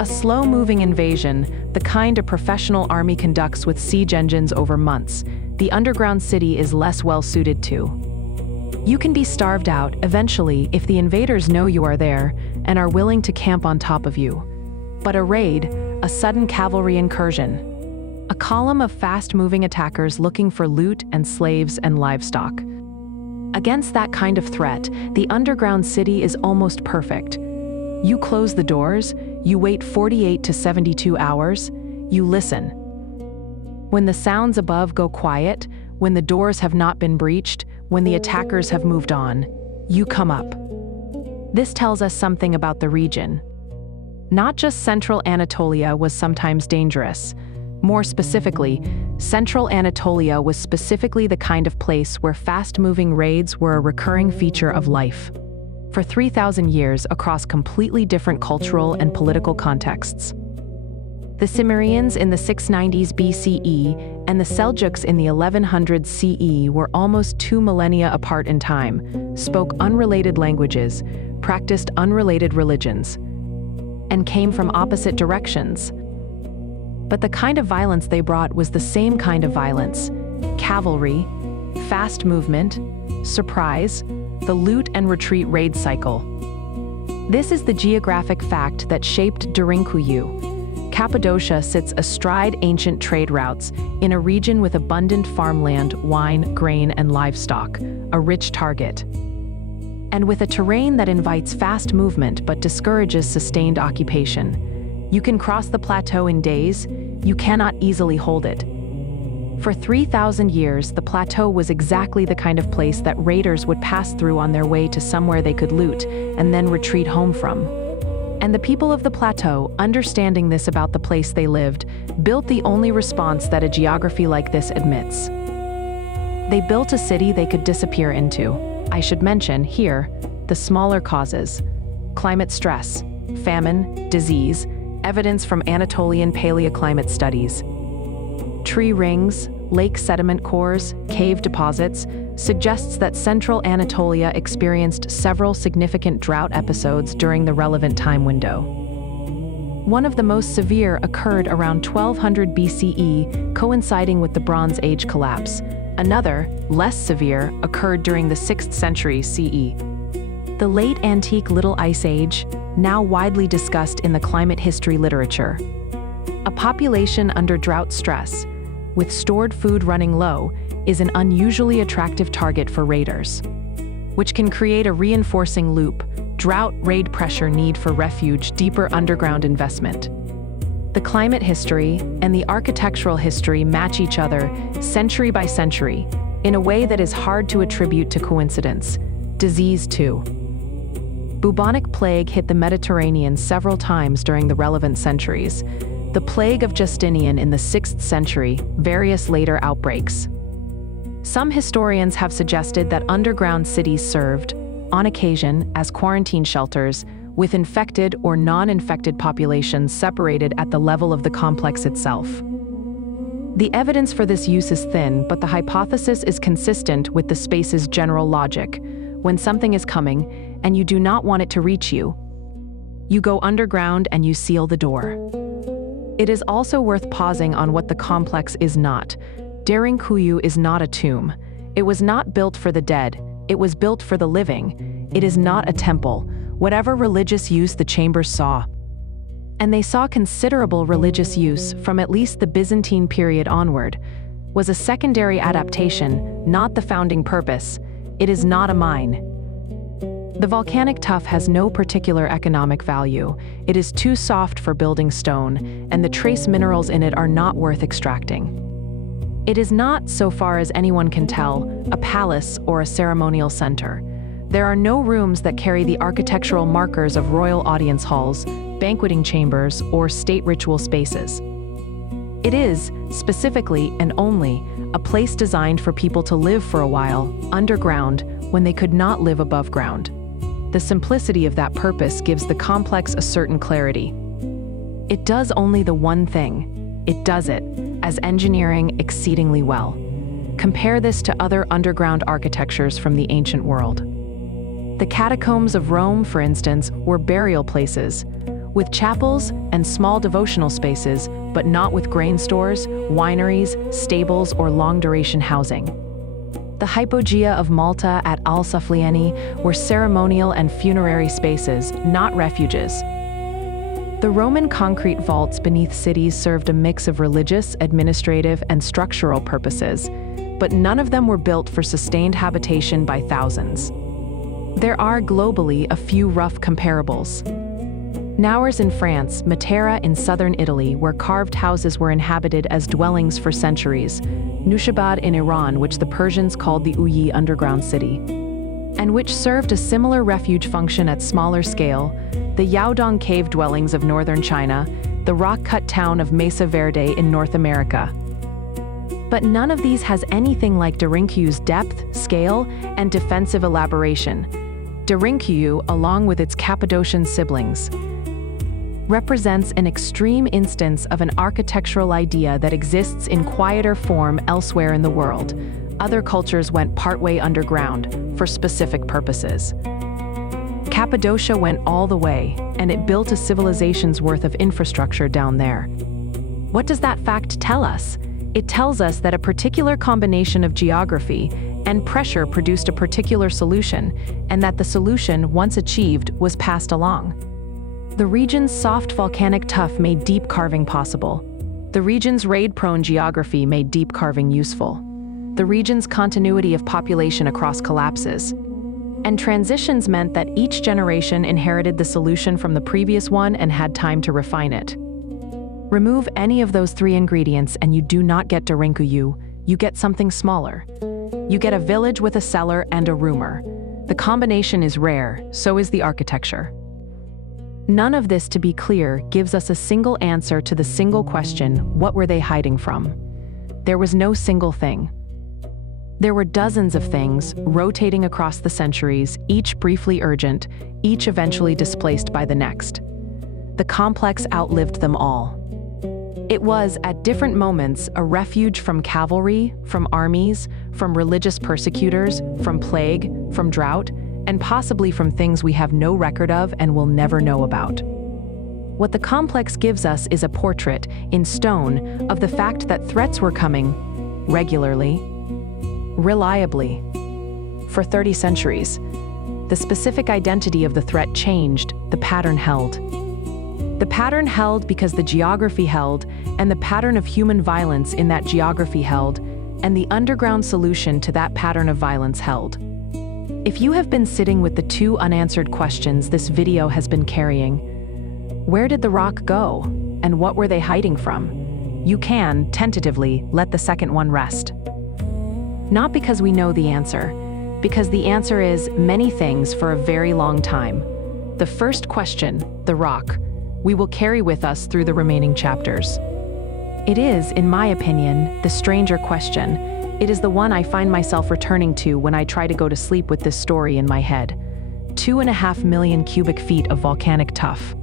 A slow-moving invasion, the kind a professional army conducts with siege engines over months, the underground city is less well-suited to. You can be starved out, eventually, if the invaders know you are there and are willing to camp on top of you. But a raid, a sudden cavalry incursion, a column of fast-moving attackers looking for loot and slaves and livestock. Against that kind of threat, the underground city is almost perfect. You close the doors, you wait 48 to 72 hours, you listen. When the sounds above go quiet, when the doors have not been breached, when the attackers have moved on, you come up. This tells us something about the region. Not just central Anatolia was sometimes dangerous. More specifically, central Anatolia was specifically the kind of place where fast-moving raids were a recurring feature of life. For 3,000 years across completely different cultural and political contexts. The Cimmerians in the 690s BCE and the Seljuks in the 1100s CE were almost 2 millennia apart in time, spoke unrelated languages, practiced unrelated religions, and came from opposite directions. But the kind of violence they brought was the same kind of violence: cavalry, fast movement, surprise, the loot and retreat raid cycle. This is the geographic fact that shaped Derinkuyu. Cappadocia sits astride ancient trade routes in a region with abundant farmland, wine, grain, and livestock, a rich target. And with a terrain that invites fast movement but discourages sustained occupation. You can cross the plateau in days, you cannot easily hold it. For 3,000 years, the plateau was exactly the kind of place that raiders would pass through on their way to somewhere they could loot and then retreat home from. And the people of the plateau, understanding this about the place they lived, built the only response that a geography like this admits. They built a city they could disappear into. I should mention, here, the smaller causes: climate stress, famine, disease, evidence from Anatolian paleoclimate studies. tree rings, lake sediment cores, cave deposits, suggests that central Anatolia experienced several significant drought episodes during the relevant time window. One of the most severe occurred around 1200 BCE, coinciding with the Bronze Age collapse. Another, less severe, occurred during the 6th century CE. The late antique Little Ice Age, now widely discussed in the climate history literature. A population under drought stress, with stored food running low, is an unusually attractive target for raiders, which can create a reinforcing loop: drought, raid pressure, need for refuge, deeper underground investment. The climate history and the architectural history match each other century by century in a way that is hard to attribute to coincidence. Disease too. Bubonic plague hit the Mediterranean several times during the relevant centuries. The plague of Justinian in the 6th century, various later outbreaks. Some historians have suggested that underground cities served, on occasion, as quarantine shelters, with infected or non-infected populations separated at the level of the complex itself. The evidence for this use is thin, but the hypothesis is consistent with the space's general logic. When something is coming, and you do not want it to reach you, you go underground and you seal the door. It is also worth pausing on what the complex is not. Derinkuyu is not a tomb. It was not built for the dead. It was built for the living. It is not a temple, whatever religious use the chambers saw. And they saw considerable religious use from at least the Byzantine period onward, was a secondary adaptation, not the founding purpose. It is not a mine. The volcanic tuff has no particular economic value. It is too soft for building stone, and the trace minerals in it are not worth extracting. It is not, so far as anyone can tell, a palace or a ceremonial center. There are no rooms that carry the architectural markers of royal audience halls, banqueting chambers, or state ritual spaces. It is, specifically and only, a place designed for people to live for a while, underground, when they could not live above ground. The simplicity of that purpose gives the complex a certain clarity. It does only the one thing. It does it, as engineering, exceedingly well. Compare this to other underground architectures from the ancient world. The catacombs of Rome, for instance, were burial places, with chapels and small devotional spaces, but not with grain stores, wineries, stables, or long-duration housing. The hypogea of Malta at Al-Suflieni were ceremonial and funerary spaces, not refuges. The Roman concrete vaults beneath cities served a mix of religious, administrative, and structural purposes, but none of them were built for sustained habitation by thousands. There are globally a few rough comparables. Nawers in France, Matera in southern Italy, where carved houses were inhabited as dwellings for centuries, Nushabad in Iran, which the Persians called the Uyi underground city, and which served a similar refuge function at smaller scale, the Yaodong cave dwellings of northern China, the rock-cut town of Mesa Verde in North America. But none of these has anything like Derinkuyu's depth, scale, and defensive elaboration. Derinkuyu, along with its Cappadocian siblings, represents an extreme instance of an architectural idea that exists in quieter form elsewhere in the world. Other cultures went partway underground for specific purposes. Cappadocia went all the way, and it built a civilization's worth of infrastructure down there. What does that fact tell us? It tells us that a particular combination of geography and pressure produced a particular solution, and that the solution, once achieved, was passed along. The region's soft volcanic tuff made deep carving possible. The region's raid-prone geography made deep carving useful. The region's continuity of population across collapses and transitions meant that each generation inherited the solution from the previous one and had time to refine it. Remove any of those three ingredients and you do not get Derinkuyu, you get something smaller. You get a village with a cellar and a rumor. The combination is rare, so is the architecture. None of this, to be clear, gives us a single answer to the single question, what were they hiding from? There was no single thing. There were dozens of things, rotating across the centuries, each briefly urgent, each eventually displaced by the next. The complex outlived them all. It was, at different moments, a refuge from cavalry, from armies, from religious persecutors, from plague, from drought, and possibly from things we have no record of and will never know about. What the complex gives us is a portrait, in stone, of the fact that threats were coming, regularly, reliably, for 30 centuries. The specific identity of the threat changed, the pattern held. The pattern held because the geography held, and the pattern of human violence in that geography held, and the underground solution to that pattern of violence held. If you have been sitting with the two unanswered questions this video has been carrying, where did the rock go, and what were they hiding from? You can, tentatively, let the second one rest. Not because we know the answer, because the answer is many things for a very long time. The first question, the rock, we will carry with us through the remaining chapters. It is, in my opinion, the stranger question. It is the one I find myself returning to when I try to go to sleep with this story in my head. 2.5 million cubic feet of volcanic tuff.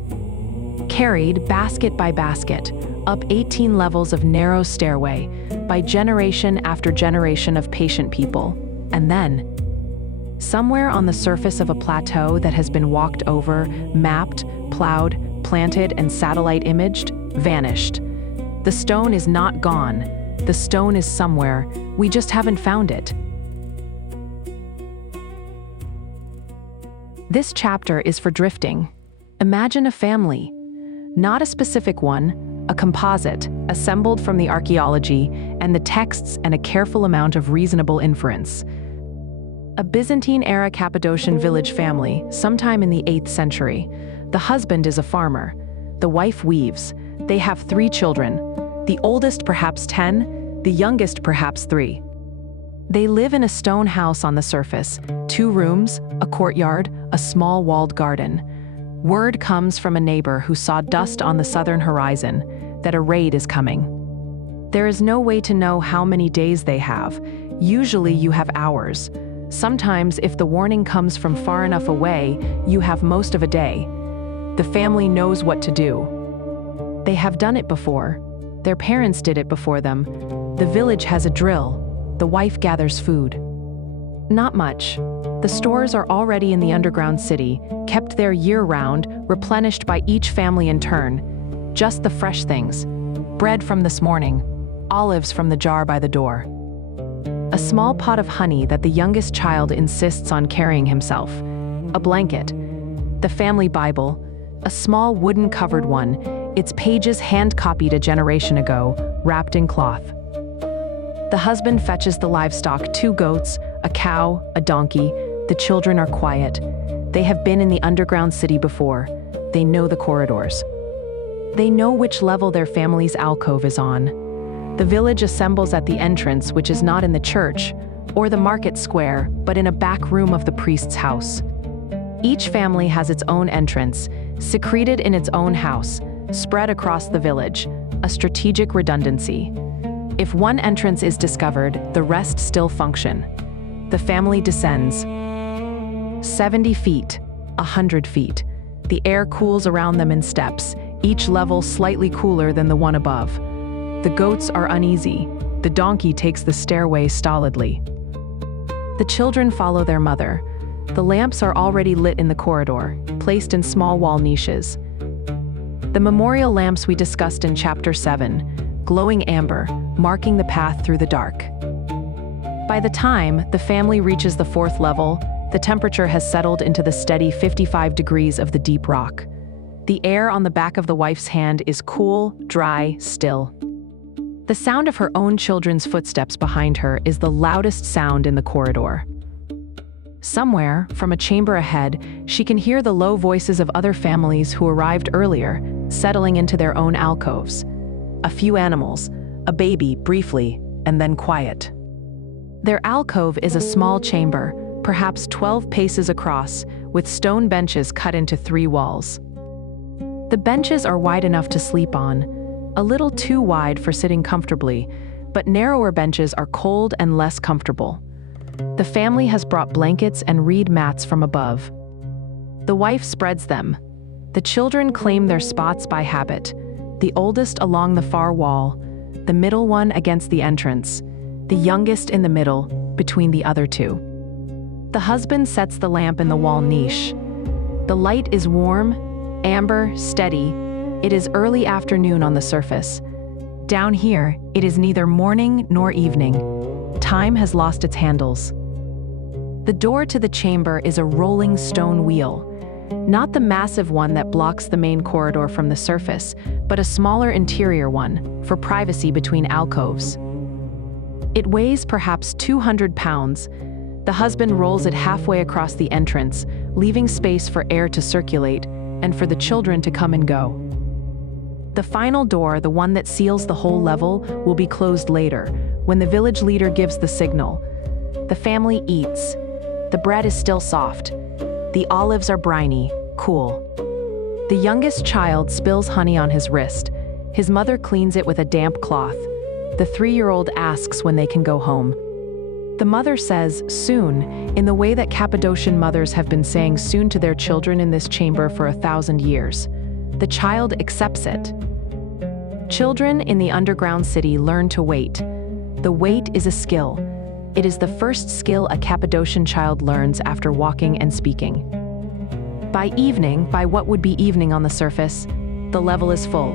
Carried, basket by basket, up 18 levels of narrow stairway, by generation after generation of patient people. And then, somewhere on the surface of a plateau that has been walked over, mapped, plowed, planted, and satellite imaged, vanished. The stone is not gone. The stone is somewhere. We just haven't found it. This chapter is for drifting. Imagine a family. Not a specific one, a composite, assembled from the archaeology and the texts and a careful amount of reasonable inference. A Byzantine-era Cappadocian village family, sometime in the 8th century. The husband is a farmer. The wife weaves. They have 3 children. The oldest perhaps 10, the youngest perhaps 3. They live in a stone house on the surface, 2 rooms, a courtyard, a small walled garden. Word comes from a neighbor who saw dust on the southern horizon that a raid is coming. There is no way to know how many days they have. Usually you have hours. Sometimes, if the warning comes from far enough away, you have most of a day. The family knows what to do. They have done it before. Their parents did it before them. The village has a drill. The wife gathers food. Not much. The stores are already in the underground city, kept there year-round, replenished by each family in turn. Just the fresh things. Bread from this morning. Olives from the jar by the door. A small pot of honey that the youngest child insists on carrying himself. A blanket. The family Bible. A small wooden-covered one, its pages hand-copied a generation ago, wrapped in cloth. The husband fetches the livestock, 2 goats, a cow, a donkey. The children are quiet. They have been in the underground city before. They know the corridors. They know which level their family's alcove is on. The village assembles at the entrance, which is not in the church, or the market square, but in a back room of the priest's house. Each family has its own entrance, secreted in its own house, spread across the village, a strategic redundancy. If one entrance is discovered, the rest still function. The family descends. 70 feet, 100 feet. The air cools around them in steps, each level slightly cooler than the one above. The goats are uneasy. The donkey takes the stairway stolidly. The children follow their mother. The lamps are already lit in the corridor, placed in small wall niches. The memorial lamps we discussed in Chapter 7, glowing amber, marking the path through the dark. By the time the family reaches the 4th level, the temperature has settled into the steady 55 degrees of the deep rock. The air on the back of the wife's hand is cool, dry, still. The sound of her own children's footsteps behind her is the loudest sound in the corridor. Somewhere, from a chamber ahead, she can hear the low voices of other families who arrived earlier, settling into their own alcoves. A few animals, a baby briefly, and then quiet. Their alcove is a small chamber, perhaps 12 paces across, with stone benches cut into 3 walls. The benches are wide enough to sleep on, a little too wide for sitting comfortably, but narrower benches are cold and less comfortable. The family has brought blankets and reed mats from above. The wife spreads them. The children claim their spots by habit. the oldest along the far wall, the middle one against the entrance, the youngest in the middle, between the other two. The husband sets the lamp in the wall niche. The light is warm, amber, steady. It is early afternoon on the surface. Down here, it is neither morning nor evening. Time has lost its handles. The door to the chamber is a rolling stone wheel. Not the massive one that blocks the main corridor from the surface, but a smaller interior one, for privacy between alcoves. It weighs perhaps 200 pounds. The husband rolls it halfway across the entrance, leaving space for air to circulate and for the children to come and go. The final door, the one that seals the whole level, will be closed later, when the village leader gives the signal. The family eats. The bread is still soft. The olives are briny, cool. The youngest child spills honey on his wrist. His mother cleans it with a damp cloth. The 3-year-old asks when they can go home. The mother says, soon, in the way that Cappadocian mothers have been saying soon to their children in this chamber for 1,000 years. The child accepts it. Children in the underground city learn to wait. The wait is a skill. It is the first skill a Cappadocian child learns after walking and speaking. By evening, by what would be evening on the surface, the level is full.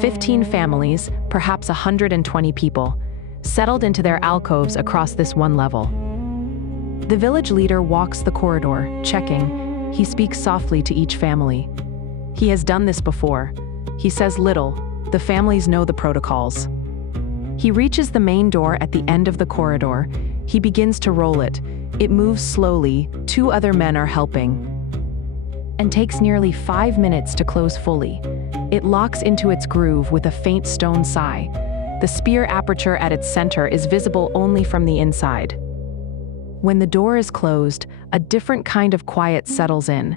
15 families, perhaps 120 people, settled into their alcoves across this one level. The village leader walks the corridor, checking. He speaks softly to each family. He has done this before. He says little. The families know the protocols. He reaches the main door at the end of the corridor. He begins to roll it. It moves slowly. 2 other men are helping. And takes nearly 5 minutes to close fully. It locks into its groove with a faint stone sigh. The spear aperture at its center is visible only from the inside. When the door is closed, a different kind of quiet settles in.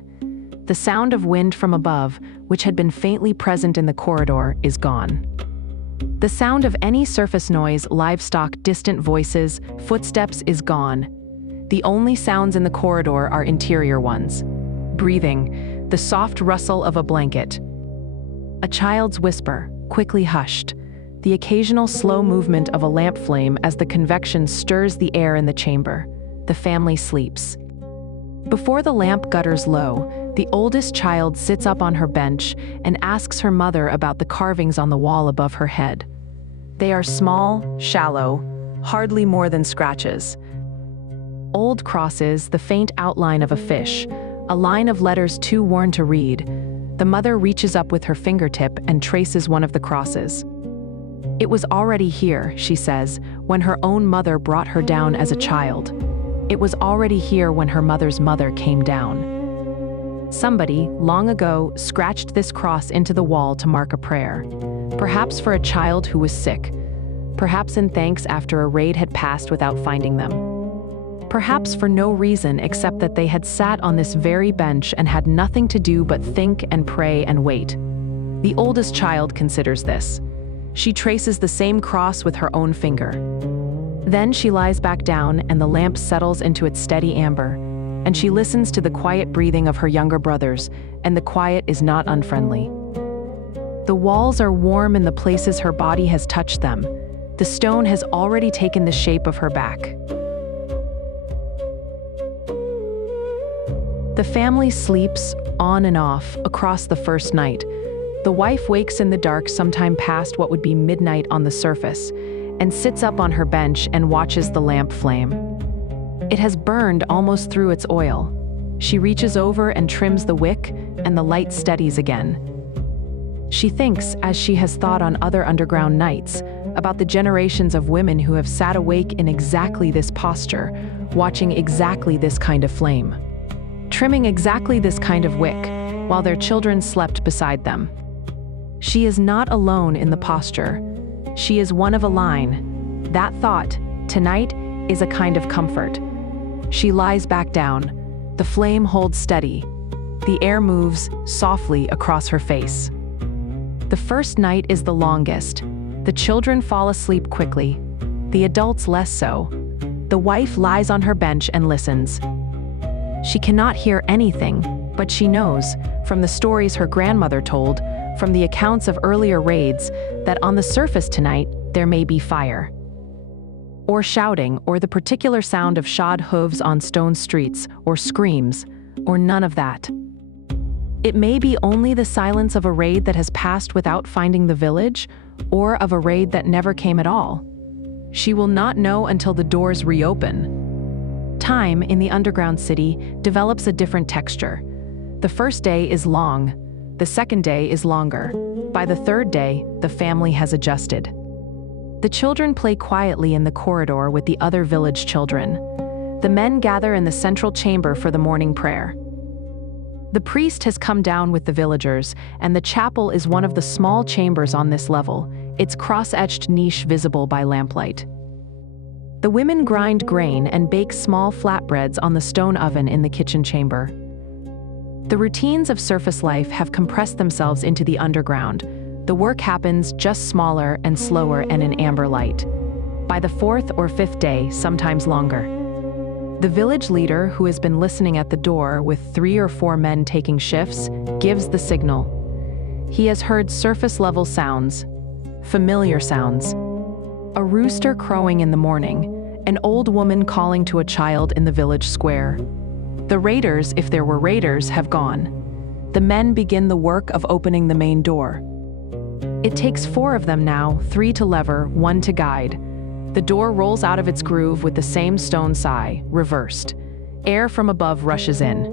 The sound of wind from above, which had been faintly present in the corridor, is gone. The sound of any surface noise, livestock, distant voices, footsteps is gone. The only sounds in the corridor are interior ones. Breathing, the soft rustle of a blanket. A child's whisper, quickly hushed. The occasional slow movement of a lamp flame as the convection stirs the air in the chamber. The family sleeps. Before the lamp gutters low, the oldest child sits up on her bench and asks her mother about the carvings on the wall above her head. They are small, shallow, hardly more than scratches. Old crosses, the faint outline of a fish, a line of letters too worn to read. The mother reaches up with her fingertip and traces one of the crosses. It was already here, she says, when her own mother brought her down as a child. It was already here when her mother's mother came down. Somebody, long ago, scratched this cross into the wall to mark a prayer. Perhaps for a child who was sick. Perhaps in thanks after a raid had passed without finding them. Perhaps for no reason except that they had sat on this very bench and had nothing to do but think and pray and wait. The oldest child considers this. She traces the same cross with her own finger. Then she lies back down and the lamp settles into its steady amber, and she listens to the quiet breathing of her younger brothers, and the quiet is not unfriendly. The walls are warm in the places her body has touched them. The stone has already taken the shape of her back. The family sleeps on and off across the first night. The wife wakes in the dark sometime past what would be midnight on the surface, and sits up on her bench and watches the lamp flame. It has burned almost through its oil. She reaches over and trims the wick, and the light steadies again. She thinks, as she has thought on other underground nights, about the generations of women who have sat awake in exactly this posture, watching exactly this kind of flame, trimming exactly this kind of wick, while their children slept beside them. She is not alone in the posture. She is one of a line. That thought, tonight, is a kind of comfort. She lies back down. The flame holds steady. The air moves softly across her face. The first night is the longest. The children fall asleep quickly. The adults less so. The wife lies on her bench and listens. She cannot hear anything, but she knows, from the stories her grandmother told, from the accounts of earlier raids that on the surface tonight there may be fire, or shouting, or the particular sound of shod hooves on stone streets, or screams, or none of that. It may be only the silence of a raid that has passed without finding the village, or of a raid that never came at all. She will not know until the doors reopen. Time in the underground city develops a different texture. The first day is long. The second day is longer. By the third day, the family has adjusted. The children play quietly in the corridor with the other village children. The men gather in the central chamber for the morning prayer. The priest has come down with the villagers, and the chapel is one of the small chambers on this level, its cross-etched niche visible by lamplight. The women grind grain and bake small flatbreads on the stone oven in the kitchen chamber. The routines of surface life have compressed themselves into the underground. The work happens just smaller and slower and in amber light. By the fourth or fifth day, sometimes longer. The village leader, who has been listening at the door with 3 or 4 men taking shifts, gives the signal. He has heard surface-level sounds, familiar sounds. A rooster crowing in the morning, an old woman calling to a child in the village square. The raiders, if there were raiders, have gone. The men begin the work of opening the main door. It takes 4 of them now, 3 to lever, 1 to guide. The door rolls out of its groove with the same stone sigh, reversed. Air from above rushes in.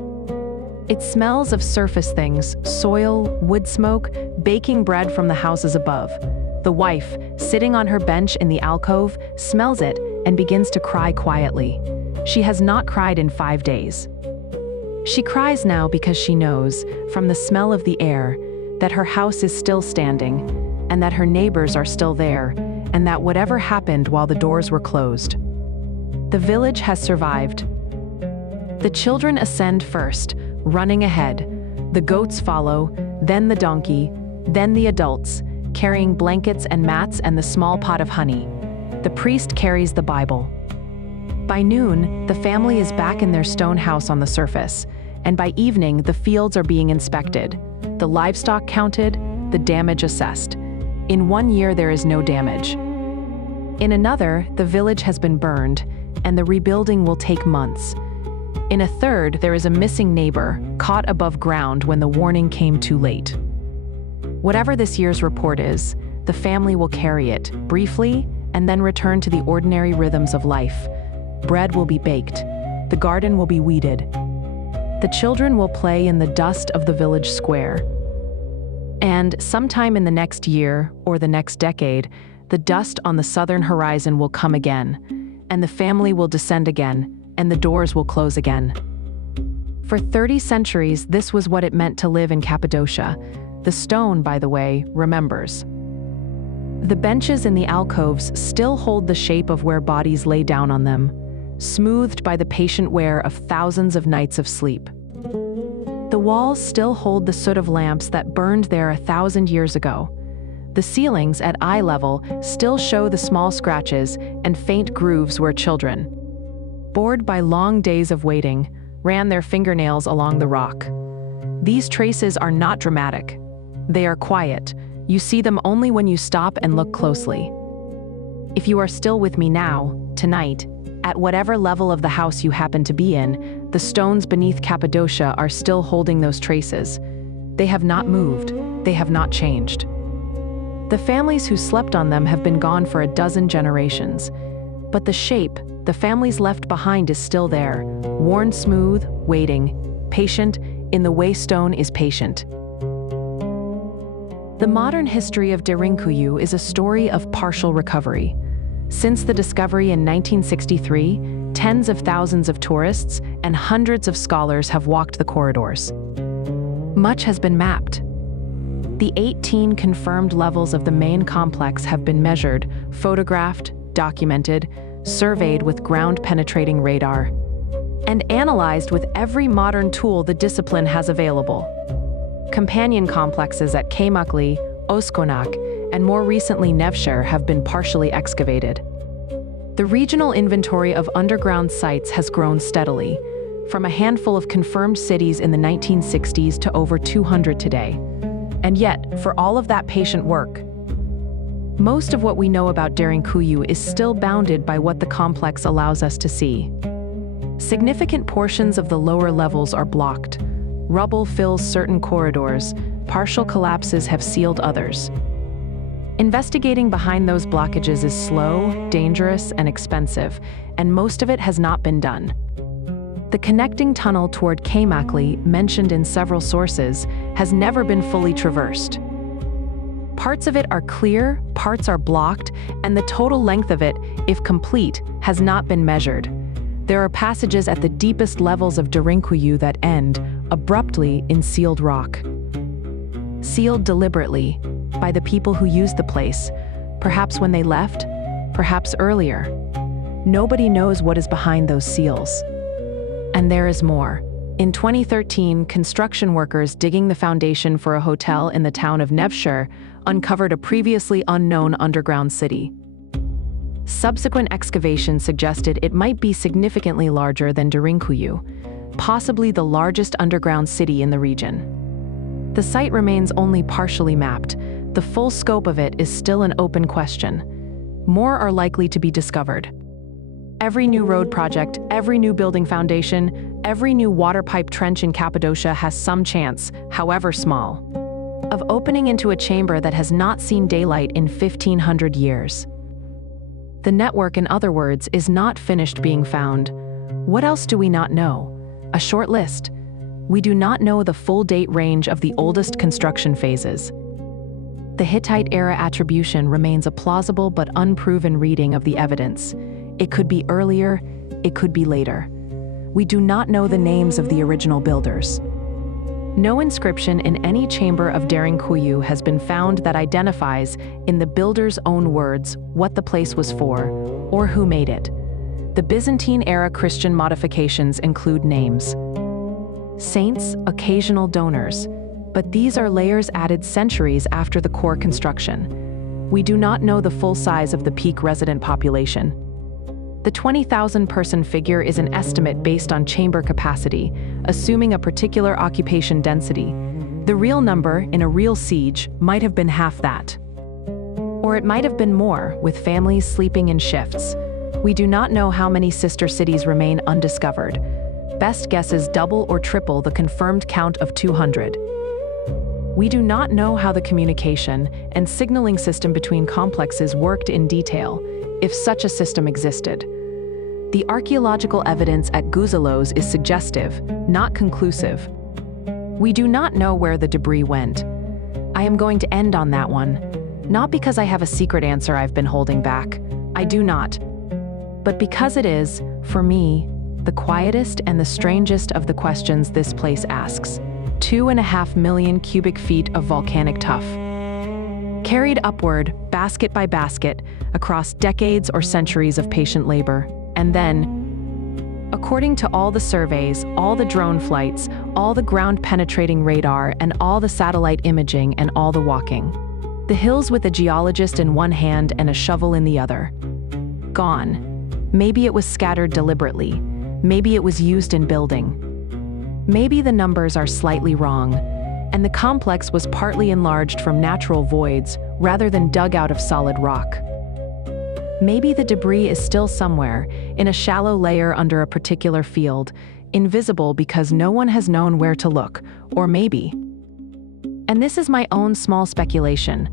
It smells of surface things, soil, wood smoke, baking bread from the houses above. The wife, sitting on her bench in the alcove, smells it and begins to cry quietly. She has not cried in 5 days. She cries now because she knows, from the smell of the air, that her house is still standing, and that her neighbors are still there, and that whatever happened while the doors were closed. The village has survived. The children ascend first, running ahead. The goats follow, then the donkey, then the adults, carrying blankets and mats and the small pot of honey. The priest carries the Bible. By noon, the family is back in their stone house on the surface, and by evening, the fields are being inspected, the livestock counted, the damage assessed. In 1 year, there is no damage. In another, the village has been burned, and the rebuilding will take months. In a third, there is a missing neighbor, caught above ground when the warning came too late. Whatever this year's report is, the family will carry it, briefly, and then return to the ordinary rhythms of life. Bread will be baked. The garden will be weeded. The children will play in the dust of the village square. And sometime in the next year, or the next decade, the dust on the southern horizon will come again, and the family will descend again, and the doors will close again. For 30 centuries, this was what it meant to live in Cappadocia. The stone, by the way, remembers. The benches in the alcoves still hold the shape of where bodies lay down on them, smoothed by the patient wear of thousands of nights of sleep. The walls still hold the soot of lamps that burned there 1,000 years ago. The ceilings at eye level still show the small scratches and faint grooves where children, bored by long days of waiting, ran their fingernails along the rock. These traces are not dramatic. They are quiet. You see them only when you stop and look closely. If you are still with me now, tonight, at whatever level of the house you happen to be in, the stones beneath Cappadocia are still holding those traces. They have not moved. They have not changed. The families who slept on them have been gone for 12 generations. But the shape, the families left behind, is still there, worn smooth, waiting, patient, in the way stone is patient. The modern history of Derinkuyu is a story of partial recovery. Since the discovery in 1963, tens of thousands of tourists and hundreds of scholars have walked the corridors. Much has been mapped. The 18 confirmed levels of the main complex have been measured, photographed, documented, surveyed with ground-penetrating radar, and analyzed with every modern tool the discipline has available. Companion complexes at Kaymakli, Oskonak, and more recently Nevşehir have been partially excavated. The regional inventory of underground sites has grown steadily, from a handful of confirmed cities in the 1960s to over 200 today. And yet, for all of that patient work, most of what we know about Derinkuyu is still bounded by what the complex allows us to see. Significant portions of the lower levels are blocked. Rubble fills certain corridors. Partial collapses have sealed others. Investigating behind those blockages is slow, dangerous, and expensive, and most of it has not been done. The connecting tunnel toward Kaymakli, mentioned in several sources, has never been fully traversed. Parts of it are clear, parts are blocked, and the total length of it, if complete, has not been measured. There are passages at the deepest levels of Derinkuyu that end, abruptly, in sealed rock. Sealed deliberately, by the people who used the place, perhaps when they left, perhaps earlier. Nobody knows what is behind those seals. And there is more. In 2013, construction workers digging the foundation for a hotel in the town of Nevşehir uncovered a previously unknown underground city. Subsequent excavations suggested it might be significantly larger than Derinkuyu, possibly the largest underground city in the region. The site remains only partially mapped. The full scope of it is still an open question. More are likely to be discovered. Every new road project, every new building foundation, every new water pipe trench in Cappadocia has some chance, however small, of opening into a chamber that has not seen daylight in 1,500 years. The network, in other words, is not finished being found. What else do we not know? A short list. We do not know the full date range of the oldest construction phases. The Hittite-era attribution remains a plausible but unproven reading of the evidence. It could be earlier, it could be later. We do not know the names of the original builders. No inscription in any chamber of Derinkuyu has been found that identifies, in the builder's own words, what the place was for, or who made it. The Byzantine-era Christian modifications include names, saints, occasional donors, but these are layers added centuries after the core construction. We do not know the full size of the peak resident population. The 20,000-person figure is an estimate based on chamber capacity, assuming a particular occupation density. The real number, in a real siege, might have been half that. Or it might have been more, with families sleeping in shifts. We do not know how many sister cities remain undiscovered. Best guess is double or triple the confirmed count of 200. We do not know how the communication and signaling system between complexes worked in detail, if such a system existed. The archaeological evidence at Guzalos is suggestive, not conclusive. We do not know where the debris went. I am going to end on that one, not because I have a secret answer I've been holding back. I do not. But because it is, for me, the quietest and the strangest of the questions this place asks. 2.5 million cubic feet of volcanic tuff, carried upward, basket by basket, across decades or centuries of patient labor. And then, according to all the surveys, all the drone flights, all the ground-penetrating radar, and all the satellite imaging and all the walking, the hills with a geologist in one hand and a shovel in the other. Gone. Maybe it was scattered deliberately. Maybe it was used in building. Maybe the numbers are slightly wrong, and the complex was partly enlarged from natural voids rather than dug out of solid rock. Maybe the debris is still somewhere, in a shallow layer under a particular field, invisible because no one has known where to look, or maybe. And this is my own small speculation,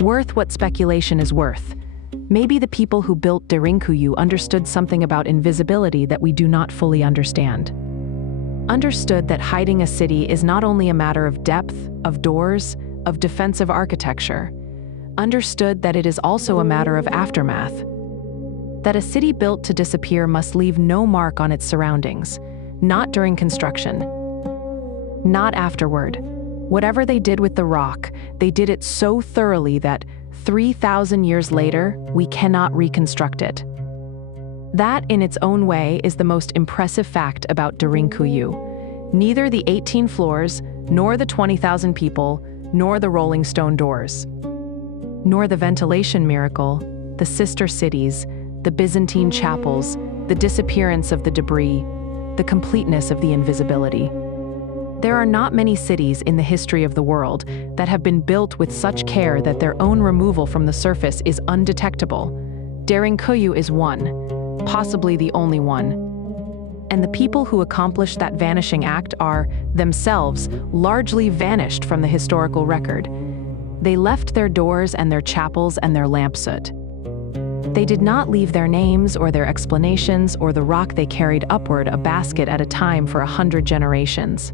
worth what speculation is worth. Maybe the people who built Derinkuyu understood something about invisibility that we do not fully understand. Understood that hiding a city is not only a matter of depth, of doors, of defensive architecture. Understood that it is also a matter of aftermath. That a city built to disappear must leave no mark on its surroundings, not during construction, not afterward. Whatever they did with the rock, they did it so thoroughly that 3,000 years later, we cannot reconstruct it. That, in its own way, is the most impressive fact about Derinkuyu. Neither the 18 floors, nor the 20,000 people, nor the rolling stone doors, nor the ventilation miracle, the sister cities, the Byzantine chapels, the disappearance of the debris, the completeness of the invisibility. There are not many cities in the history of the world that have been built with such care that their own removal from the surface is undetectable. Derinkuyu is one, possibly the only one. And the people who accomplished that vanishing act are, themselves, largely vanished from the historical record. They left their doors and their chapels and their lampsoot. They did not leave their names or their explanations or the rock they carried upward a basket at a time for 100 generations.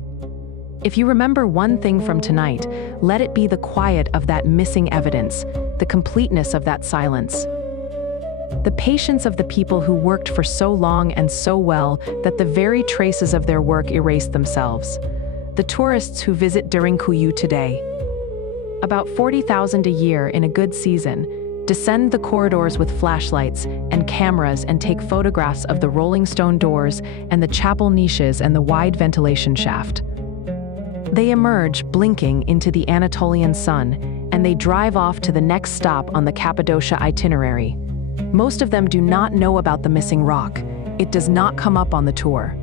If you remember one thing from tonight, let it be the quiet of that missing evidence, the completeness of that silence. The patience of the people who worked for so long and so well that the very traces of their work erased themselves. The tourists who visit Derinkuyu today, about 40,000 a year in a good season, descend the corridors with flashlights and cameras and take photographs of the rolling stone doors and the chapel niches and the wide ventilation shaft. They emerge, blinking, into the Anatolian sun, and they drive off to the next stop on the Cappadocia itinerary. Most of them do not know about the missing rock. It does not come up on the tour.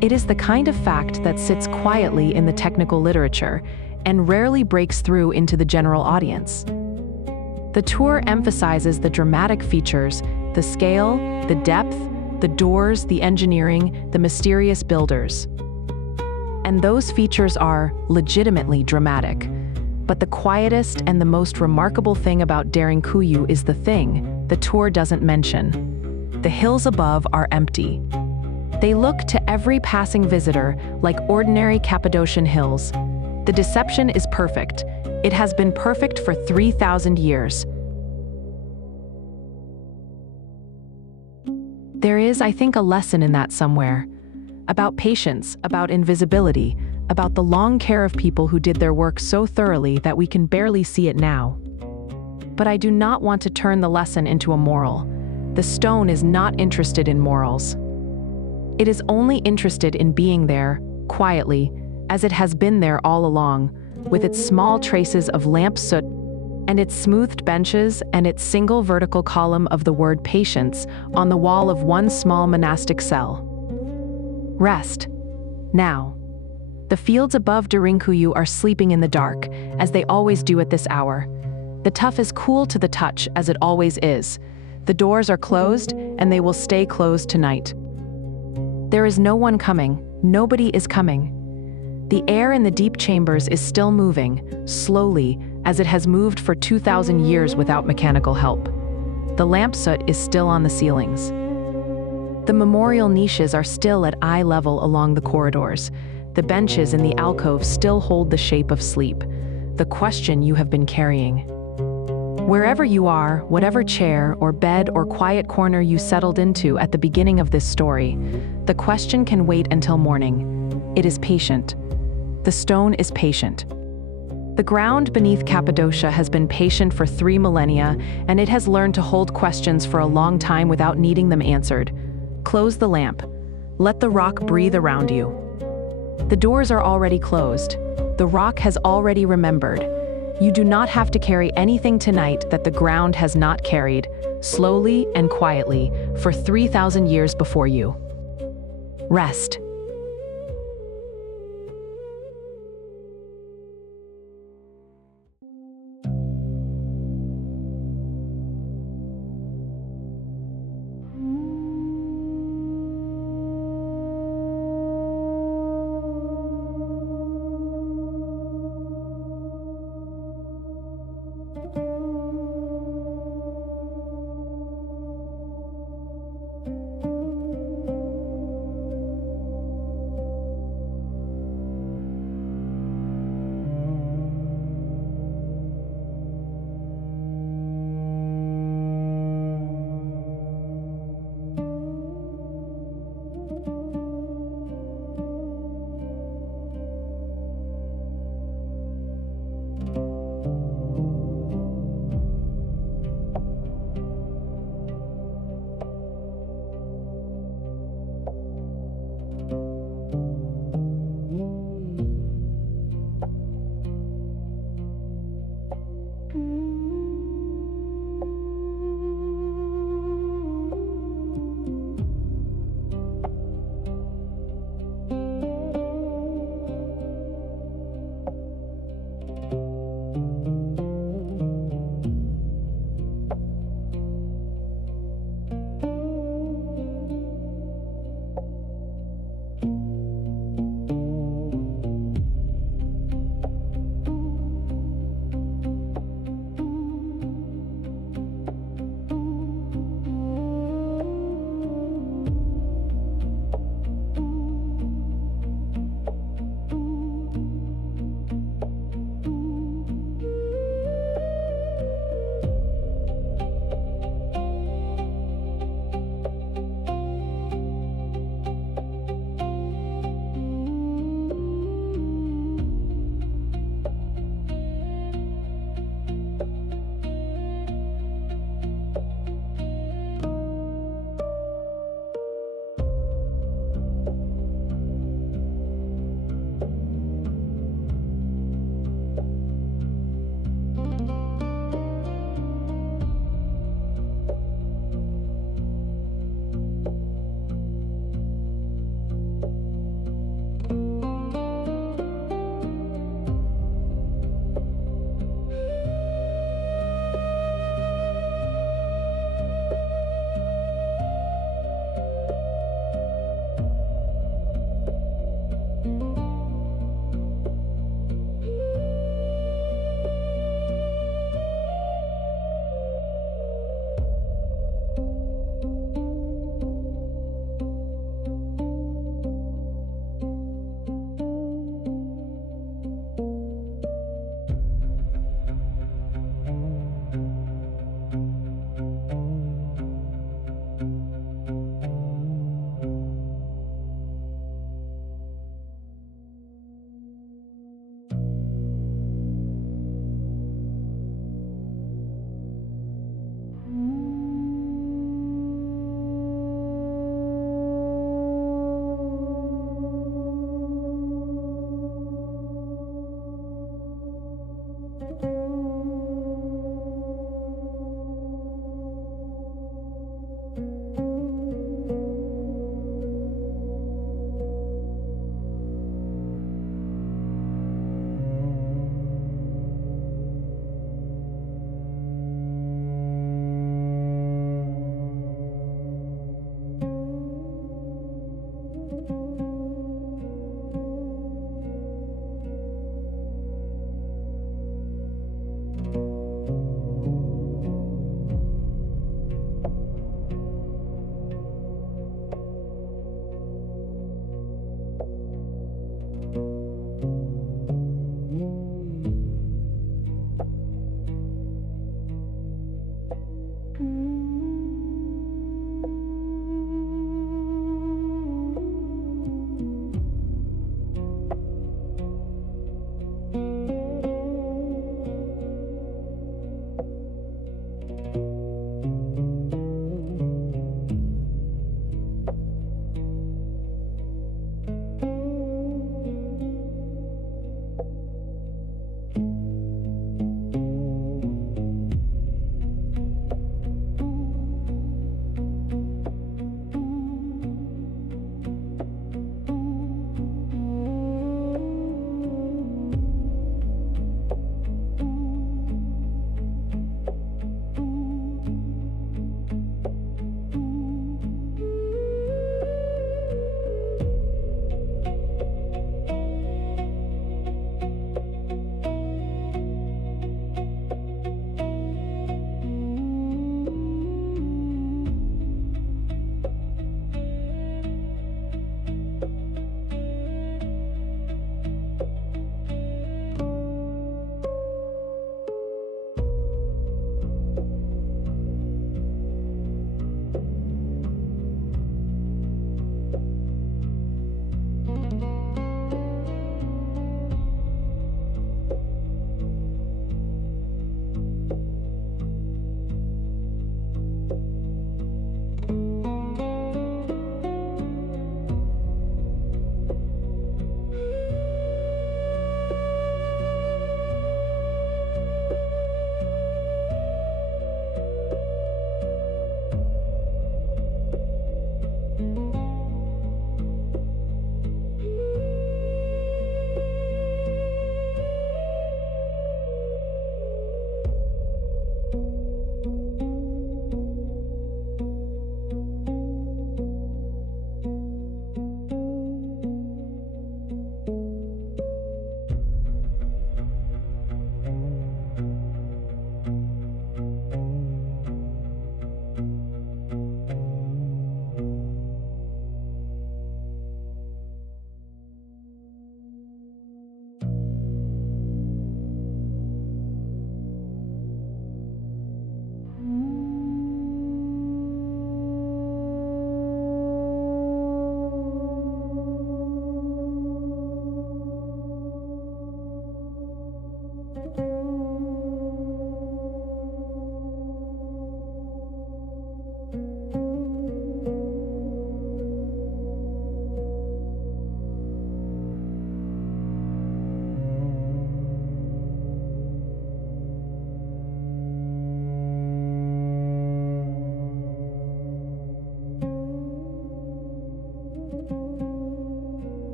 It is the kind of fact that sits quietly in the technical literature and rarely breaks through into the general audience. The tour emphasizes the dramatic features, the scale, the depth, the doors, the engineering, the mysterious builders. And those features are legitimately dramatic. But the quietest and the most remarkable thing about Derinkuyu is the thing the tour doesn't mention. The hills above are empty. They look to every passing visitor like ordinary Cappadocian hills. The deception is perfect. It has been perfect for 3,000 years. There is, I think, a lesson in that somewhere. About patience, about invisibility, about the long care of people who did their work so thoroughly that we can barely see it now. But I do not want to turn the lesson into a moral. The stone is not interested in morals. It is only interested in being there, quietly, as it has been there all along, with its small traces of lamp soot and its smoothed benches and its single vertical column of the word patience on the wall of one small monastic cell. Rest. Now. The fields above Derinkuyu are sleeping in the dark, as they always do at this hour. The tuff is cool to the touch, as it always is. The doors are closed, and they will stay closed tonight. There is no one coming. Nobody is coming. The air in the deep chambers is still moving, slowly, as it has moved for 2,000 years without mechanical help. The lamp soot is still on the ceilings. The memorial niches are still at eye level along the corridors. The benches in the alcove still hold the shape of sleep, the question you have been carrying. Wherever you are, whatever chair or bed or quiet corner you settled into at the beginning of this story, the question can wait until morning. It is patient. The stone is patient. The ground beneath Cappadocia has been patient for 3 millennia, and it has learned to hold questions for a long time without needing them answered. Close the lamp. Let the rock breathe around you. The doors are already closed. The rock has already remembered. You do not have to carry anything tonight that the ground has not carried, slowly and quietly, for 3,000 years before you. Rest.